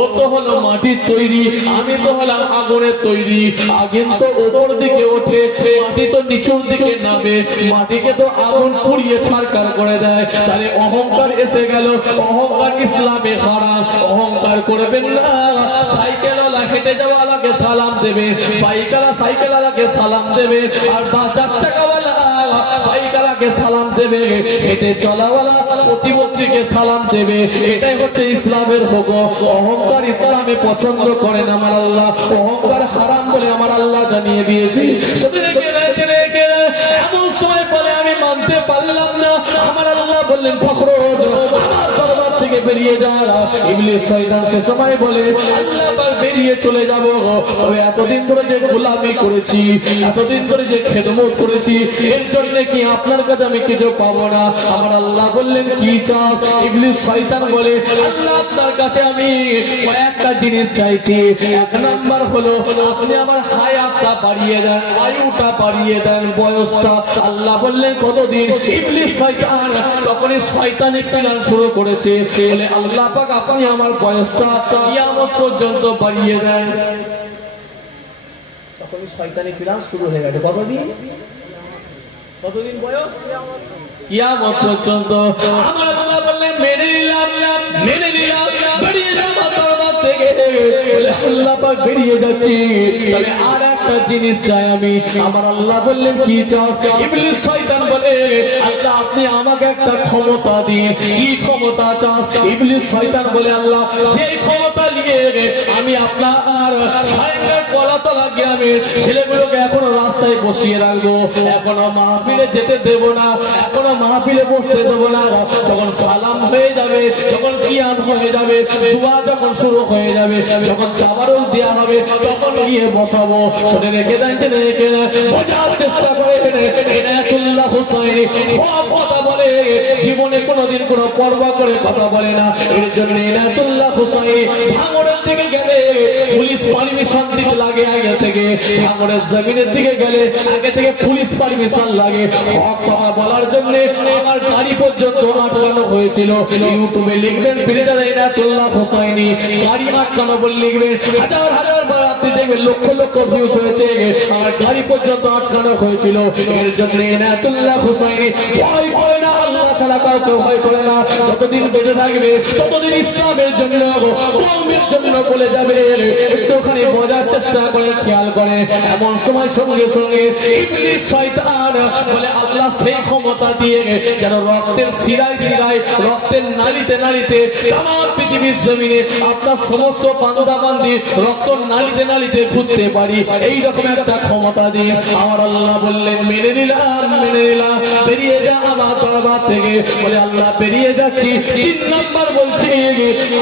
ও তো হলো মাটির তৈরি, আমি তো হলাম আগুনের তৈরি। আগুন তো উপর দিকে ওঠে, মাটি তো নিচুর দিকে নামে, মাটিকে তো আগুন পুড়িয়ে ছারকার করে দেয়। তাহলে অহংকার এসে গেল, অহংকার ইসলামে হারাম। অহংকার করবেন না। সাইকেলওয়ালা হেঁটে যাওয়ালাকে সালাম দেবে, বাইকওয়ালা সাইকেলওয়ালাকে সালাম দেবে, আর চার চাকাওয়ালা বাইকওয়ালাকে সালাম দেবে, হেঁটে চলাওয়ালা প্রতিবন্ধীকে সালাম দেবে। এটাই হচ্ছে ইসলামের হুকুম। অহংকার ইসলামে পছন্দ করেন আমার আল্লাহ, অহংকার হারাম বলে আমার আল্লাহ জানিয়ে দিয়েছি। এমন সময় বলে আমি মানতে পারলাম না। আমার আল্লাহ বললেন ফখরুজ আমার দরবার থেকে বেরিয়ে যা। ইবলিস শয়তান সে সময় বলে আল্লাহ পাক বেরিয়ে চলে যাব, তবে এতদিন ধরে যে গোলামি করেছি, এতদিন ধরে যে খেদমত করেছি, এর জন্য কি আপনার কাছে আমি কিছু পাবো না? আমার আল্লাহ বললেন কি চাস? ইবলিস শয়তান বলে আল্লাহ আপনার কাছে আমি কয়েকটা জিনিস চাইছি। এক নাম্বার হলো আপনি আমার হায়াতটা বাড়িয়ে দেন, আয়ুটা বাড়িয়ে দেন, বয়সটা। আল্লাহ বললেন কতদিন? ইবলিস শয়তান তখনই শয়তানি প্ল্যান শুরু করেছে, বলে আল্লাহ পাক আপনি আমার বয়সটা কিয়ামত পর্যন্ত বাড়িয়ে দেন। তখনই শয়তানি প্ল্যান শুরু হয়ে গেছে। কতদিন? কতদিন বয়স? কিয়ামত পর্যন্ত। আমার আল্লাহ বললেন মেনে নিলাম, মেনে নিলাম, বেরিয়ে যাবো দরবার থেকে। আল্লাহ পাক বেরিয়ে যাচ্ছি, তবে আর একটা জিনিস চাই আমি। আমার আল্লাহ বললেন কি চাস? ইবলিস শয়তান বলে আল্লাহ আপনি আমাকে একটা ক্ষমতা দিন। কি ক্ষমতা চাস? ইবলিস শয়তান বলে আল্লাহ যে ক্ষমতা নিয়ে আমি আপনার কলাতলা গ্রামের ছেলেগুলোকে এখনো রাস্তায় বসিয়ে রাখবো, এখনো মাহফিলে যেতে দেব না, এখনো মাহফিলে বসতে দেব না। যখন সালাম হয়ে যাবে, যখন কিয়াম হয়ে যাবে, দুয়া যখন শুরু হয়ে যাবে, যখন তাবারুক দেওয়া হবে, তখন গিয়ে বসাবো। শুনে রেখে দেন, রেখে দেন, বোঝার চেষ্টা করে। ইনায়াতুল্লাহ হুসাইনি কথা বলে, জীবনে কোনোদিন কোনো পরোয়া করে কথা বলে না। এর জন্য ইনায়াতুল্লাহ হুসাইনি ভাঙড়ের দিকে গেলে পুলিশ পারমিশন দিতে লাগে। আগে থেকে ভাঙড়ের জমিনের দিকে গেলে আগে থেকে পুলিশ পারমিশন লাগে। কথা বলার জন্য আমার গাড়ি পর্যন্ত আটকানো হয়েছিল। ইউটিউবে লিখবেন ব্রিগেডিয়ার ইনায়াতুল্লাহ হুসাইনি গাড়ি আটকানো বলে লিখবেন, হাজার হাজার বার আপনি দেখবেন লক্ষ লক্ষ ভিউজ হয়েছে। আমার গাড়ি পর্যন্ত আটকানো হয়েছিল। এর জন্য ইনায়াতুল্লাহ হুসাইনি ভয় করে না, আল্লাহ ছাড়া কাউকে ভয় করে না। যতদিন বেঁচে থাকবে ততদিন ইসলামের জন্য, কওমের জন্য বলে যাবে। একটুখানি বোঝার চেষ্টা করে, খেয়াল করে। এমন সময় সঙ্গে সঙ্গে ইবলিস শয়তান বলে আল্লাহ সেই ক্ষমতা দিয়ে যেন রক্তের শিরায় শিরায়, রক্তের নালীতে নালীতে, তামাম পৃথিবীর জমিনে আপনার সমস্ত বান্দা বান্দি রক্ত নালীতে নালীতে ঘুরতে পারি, এইরকম একটা ক্ষমতা দিয়ে। আমার আল্লাহ বললেন মেনে নিলাম, মেনে নিলাম, বেরিয়ে যা আমার দরবার থেকে। বলে আল্লাহ বেরিয়ে যাচ্ছি। 3 নাম্বার বলছি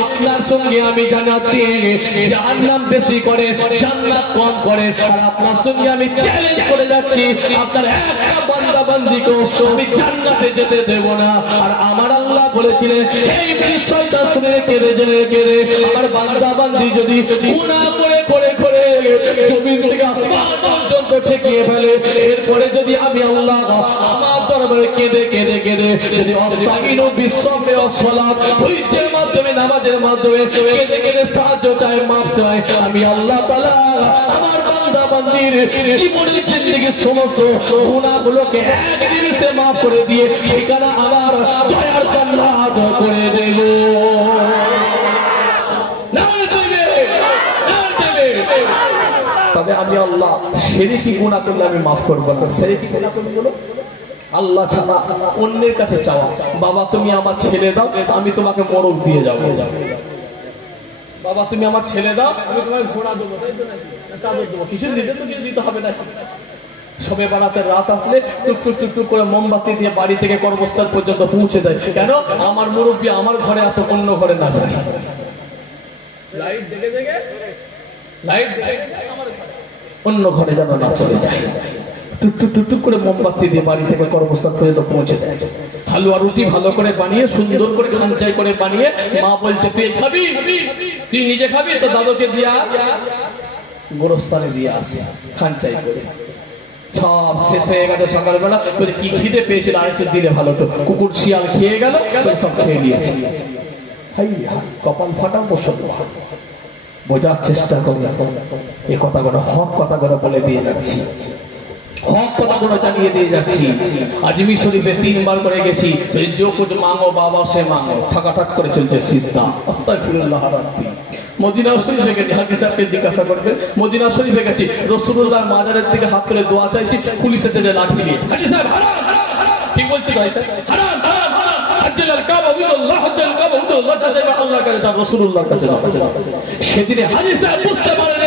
আপনার সঙ্গে আমি জানাচ্ছি জাহান্নাম বেশি করে, জান্নাত কম করে। আর আপনার সঙ্গে আমি চ্যালেঞ্জ করে যাচ্ছি আপনার একটা বান্দা বান্দিকেও আমি জান্নাতে যেতে দেব না। আর আমার আল্লাহ বলেছিলেন এই শয়তান শুনে কেঁদে জেনে কেঁদে আমার বান্দা বান্দি যদি গুনাহ করে করে করে জমিন থেকে আসমান পর্যন্ত ঠেকিয়ে ফেলে, এরপরে যদি আমি আল্লাহ আমার দরবারে কেঁদে কেঁদে কেঁদে যদি অস্তাগিনু বিশ্বমে অসলাত ধৈর্যের মাধ্যমে, নামাজের মাধ্যমে কেঁদে কেঁদে সাহায্য চাই, মাফ চাই, আমি আল্লাহ তাআলা আমার বান্দা বান্দির জীবনের জিন্দেগির সমস্ত গুনাহগুলোকে এক জিনিসে মাফ করে দিয়ে ঠিকানা আমার দয়ার জান্নাত করে দেব। তবে আমি আল্লাহ শিরকি গুনাহ করলে আমি মাফ করব না। শিরকি গুনাহ করলে আল্লাহ ছাড়া অন্যের কাছে চাওয়া। বাবা তুমি আমার ছেলে দাও, আমি তোমাকে মোরগ দিয়ে যাবো। বাবা তুমি আমার ছেলে দাও, আমি তোমাকে ঘোড়া দেবো, তাই তো নাকি চাদর দেবো, কিছু দিতে তো কিছু দিতে হবে না। সবে বারাতে রাত আসলে টুক টুক টুক করে মোমবাতি দিয়ে বাড়ি থেকে কর্মস্থল পর্যন্ত পৌঁছে দেয়। কেন? আমার মুরব্বী আমার ঘরে আসো, অন্য ঘরে না যায়। লাইট দেখে দেখে লাইট অন্য ঘরে যেন না চলে যায়। টুক করে মোমবাতি দিয়ে বাড়ি থেকে কর্মস্থল পর্যন্ত পৌঁছে দেয়। হালুয়া রুটি ভালো করে বানিয়ে সুন্দর করে খাঞ্চাই করে বানিয়ে মা বলছে তুই খাবি, তুই নিজে খাবি তো দাদুকে দিয়া গোরস্থানে দিয়ে আসে খাঞ্চাই করে। সব শেষ হয়ে গেছে সকালবেলা, বলে কি খিদে পেয়েছিল আর একটু দিলে ভালো তো। কুকুর শিয়াল খেয়ে গেল, সব খেয়ে নিয়েছে। কপাল ফাটা বসত। বোঝার চেষ্টা করবে এই কথাগুলো হক কথাগুলো বলে দিয়ে যাচ্ছি, হক কথাগুলো জানিয়ে দিয়ে যাচ্ছি। আজমির শরীফে 3 বার করে গেছি, যে কুছ মাঙ্গো বাবা সে মাঙ্গো, ঠাকাঠাক করে চলছে সিজদা। আস্তাগফিরুল্লাহ রাব্বি। মদিনা শরীফে গেছি, হাজি সাহেবকে জিজ্ঞাসা করছেন, মদিনা শরীফে গেছি, রাসূলুল্লাহর মাজারের দিকে হাত তুলে দোয়া চাইছি, পুলিশ এসে লাঠি নিয়ে। হাজি সাহেব হারাম হারাম হারাম, ঠিক বলছি ভাই সাহেব, হারাম হারাম হারাম। হাজ্জাল কাবা হুদুল্লাহ, হাজ্জাল কাবা হুদুল্লাহ, আল্লাহর কাছে যাও, রাসূলুল্লাহর কাছে যাও। সেদিনে হাজি সাহেব বুঝতে পারেন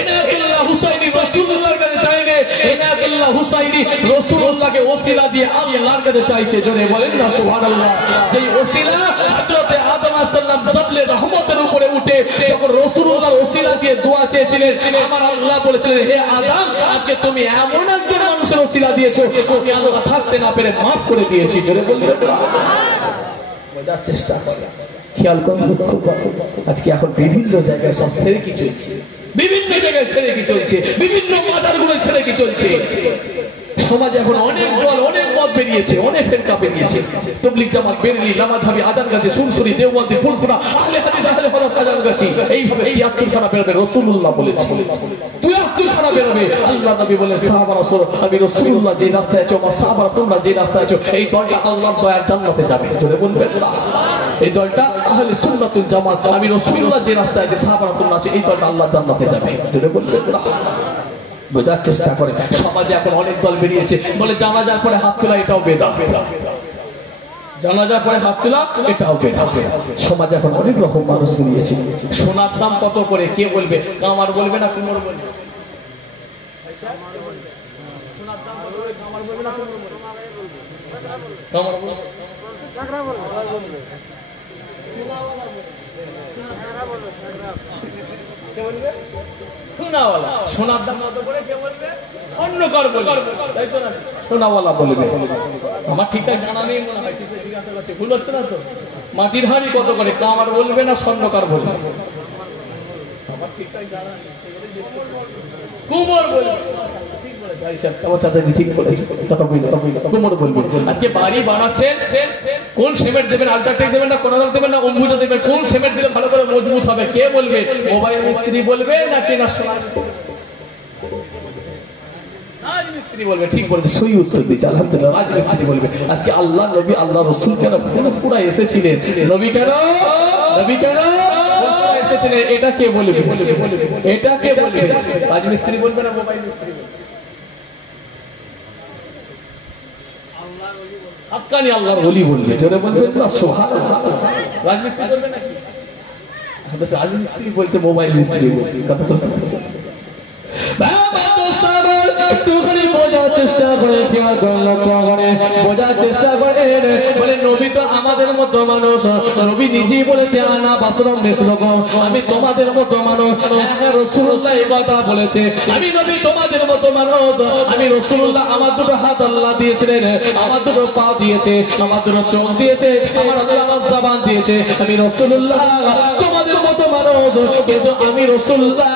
ইনাকুল্লাহ হুসাইনি রাসূলুল্লাহর কাছে যায়নি, ইনাকুল্লাহ হুসাইনি রাসূলুল্লাহকে ওসিলা দিয়ে আল্লাহর কাছে চাইছে। জোরে বলেন না সুবহানাল্লাহ। যেই ওসিলা হযরত আদম আলাইহিস সালাম জাবলে রহমতের উপরে উঠে যখন রাসূলুল্লাহর ওসিলা দিয়ে দোয়া চেয়েছিলেন, আমার আল্লাহ বলেছিলেন হে আদম আজকে তুমি এমন একজন মানুষের ওসিলা দিয়েছো আমি আল্লাহ থাকতে না পেরে maaf করে দিয়েছি। জোরে বলবেন না। বোঝার চেষ্টা করো, খেয়াল করুন। আজকে এখন বিভিন্ন জায়গায় সব সেরেকি চলছে, বিভিন্ন জায়গায় সেরেকি চলছে, বিভিন্ন বাজারগুলো সেরেকি চলছে। সমাজে এখন অনেক দল অনেক মত বেরিয়েছে, অনেক ফেরকা বেরিয়েছে। তাবলীগ জামাত, বেরেলি, লামাধাবী, আজানগাছি, সুরসুরি, দেওবন্দি, ফুলপুরা, আহলে হাদিস, আহলে ফারাত, আজানগাছি, এইভাবে এই 73 খানা বেরোবে। রাসূলুল্লাহ বলেছেন 73 খানা বেরোবে। আল্লাহ নবী বলেন সাহাবা রাসূল, আমি রাসূলুল্লাহ যে রাস্তায় আছো, আমার সাহাবারা তোমরা যে রাস্তায় আছো, এই দলটা আল্লাহর দয়ার জান্নাতে যাবে। জোরে বলবেন না। এই দলটা আহলে সুন্নাতুল জামাত, আমি রাসূলুল্লাহ যে রাস্তায় আছি, সাহাবারা তোমরা আছো, এই দলটা আল্লাহর জান্নাতে যাবে। জোরে বলবেন না। বোঝার চেষ্টা করে। সমাজে এখন অনেক দল বেরিয়েছে, বলে জানাজার পরে হাত তোলা এটাও বেদাত, জানাজার পরে হাত তোলা এটাও বেদাত। সমাজে এখন অনেক রকম মানুষ বেরিয়েছে। সোনার দাম কত করে কে বলবে? কামার বলবে না কুমোর বলবে? সোনার দাম কত করে কামার বলবে না কুমোর বলবে? কামার বলবে, সাগরা বলবে, সোনাওয়ালা বলবে, সাগরা বলবে, সাগরা কে বলবে? সোনাওয়ালা। সোনার দাম কত করে কে বলবে? স্বর্ণকার বলবে, তাই তো না? সোনাওয়ালা বলবে। আমার ঠিকঠাক জানা নেই মনে হয়, জিজ্ঞাসা করছে, ভুল হচ্ছে না তো? মাটির হাড়ি কত করে কামার বলবে না স্বর্ণকার বলবে? আমার ঠিকঠাক জানা নেই, কুমোর বলবে। আজকে বাড়ি বানাচ্ছেন, কোন সিমেন্ট দেবেন? আল্ট্রাটেক দেবেন না কোন দেবেন না অম্বুজা দেবেন? কোন সিমেন্ট দিলে ভালো করে মজবুত হবে কে বলবে? মোবাইল মিস্ত্রি বলবে নাকি না রাজমিস্ত্রি বলবে? ঠিক বলছে, সই উত্তর দিচ্ছে আলহামদুলিল্লাহ, রাজমিস্ত্রি বলবে। আজকে আল্লাহ নবী আল্লাহ রসুল কেন পুরা এসেছিলেন? নবী কেন, নবী কেন এসেছিলেন? এটা কে বলবে? এটা কে বলবে? রাজমিস্ত্রি বলবে না মোবাইল মিস্ত্রি বলবে? হাক্কানি আল্লাহর ওলি বলবে। জোরে বলবেন না সুবহানাল্লাহ। রাজমিস্ত্রি বলবে নাকি? রাজমিস্ত্রি বলছে মোবাইল মিস্ত্রি বলবে। কথা বুঝতে পারছেন? একটুখানি বোঝার চেষ্টা করে, খেয়াল করে, লক্ষ্য করে বোঝার চেষ্টা করে। বলে নবী তো আমাদের মতো মানুষ, নবী নিজেই বলেছে আনা বাসরম মিসলুকুম, আমি তোমাদের মতো মানুষ। হ্যাঁ রাসূলুল্লাহ এই কথা বলেছে, আমি নবী তোমাদের মতো মানুষ। আমি রাসূলুল্লাহ, আমার দুটো হাত আল্লাহ দিয়েছিলেন, আমার দুটো পা দিয়েছে, আমার দুটো চোখ দিয়েছে, আমার আল্লাহ আমার জবান দিয়েছে। আমি রাসূলুল্লাহ তোমাদের মতো মানুষ, কিন্তু আমি রাসূলুল্লাহ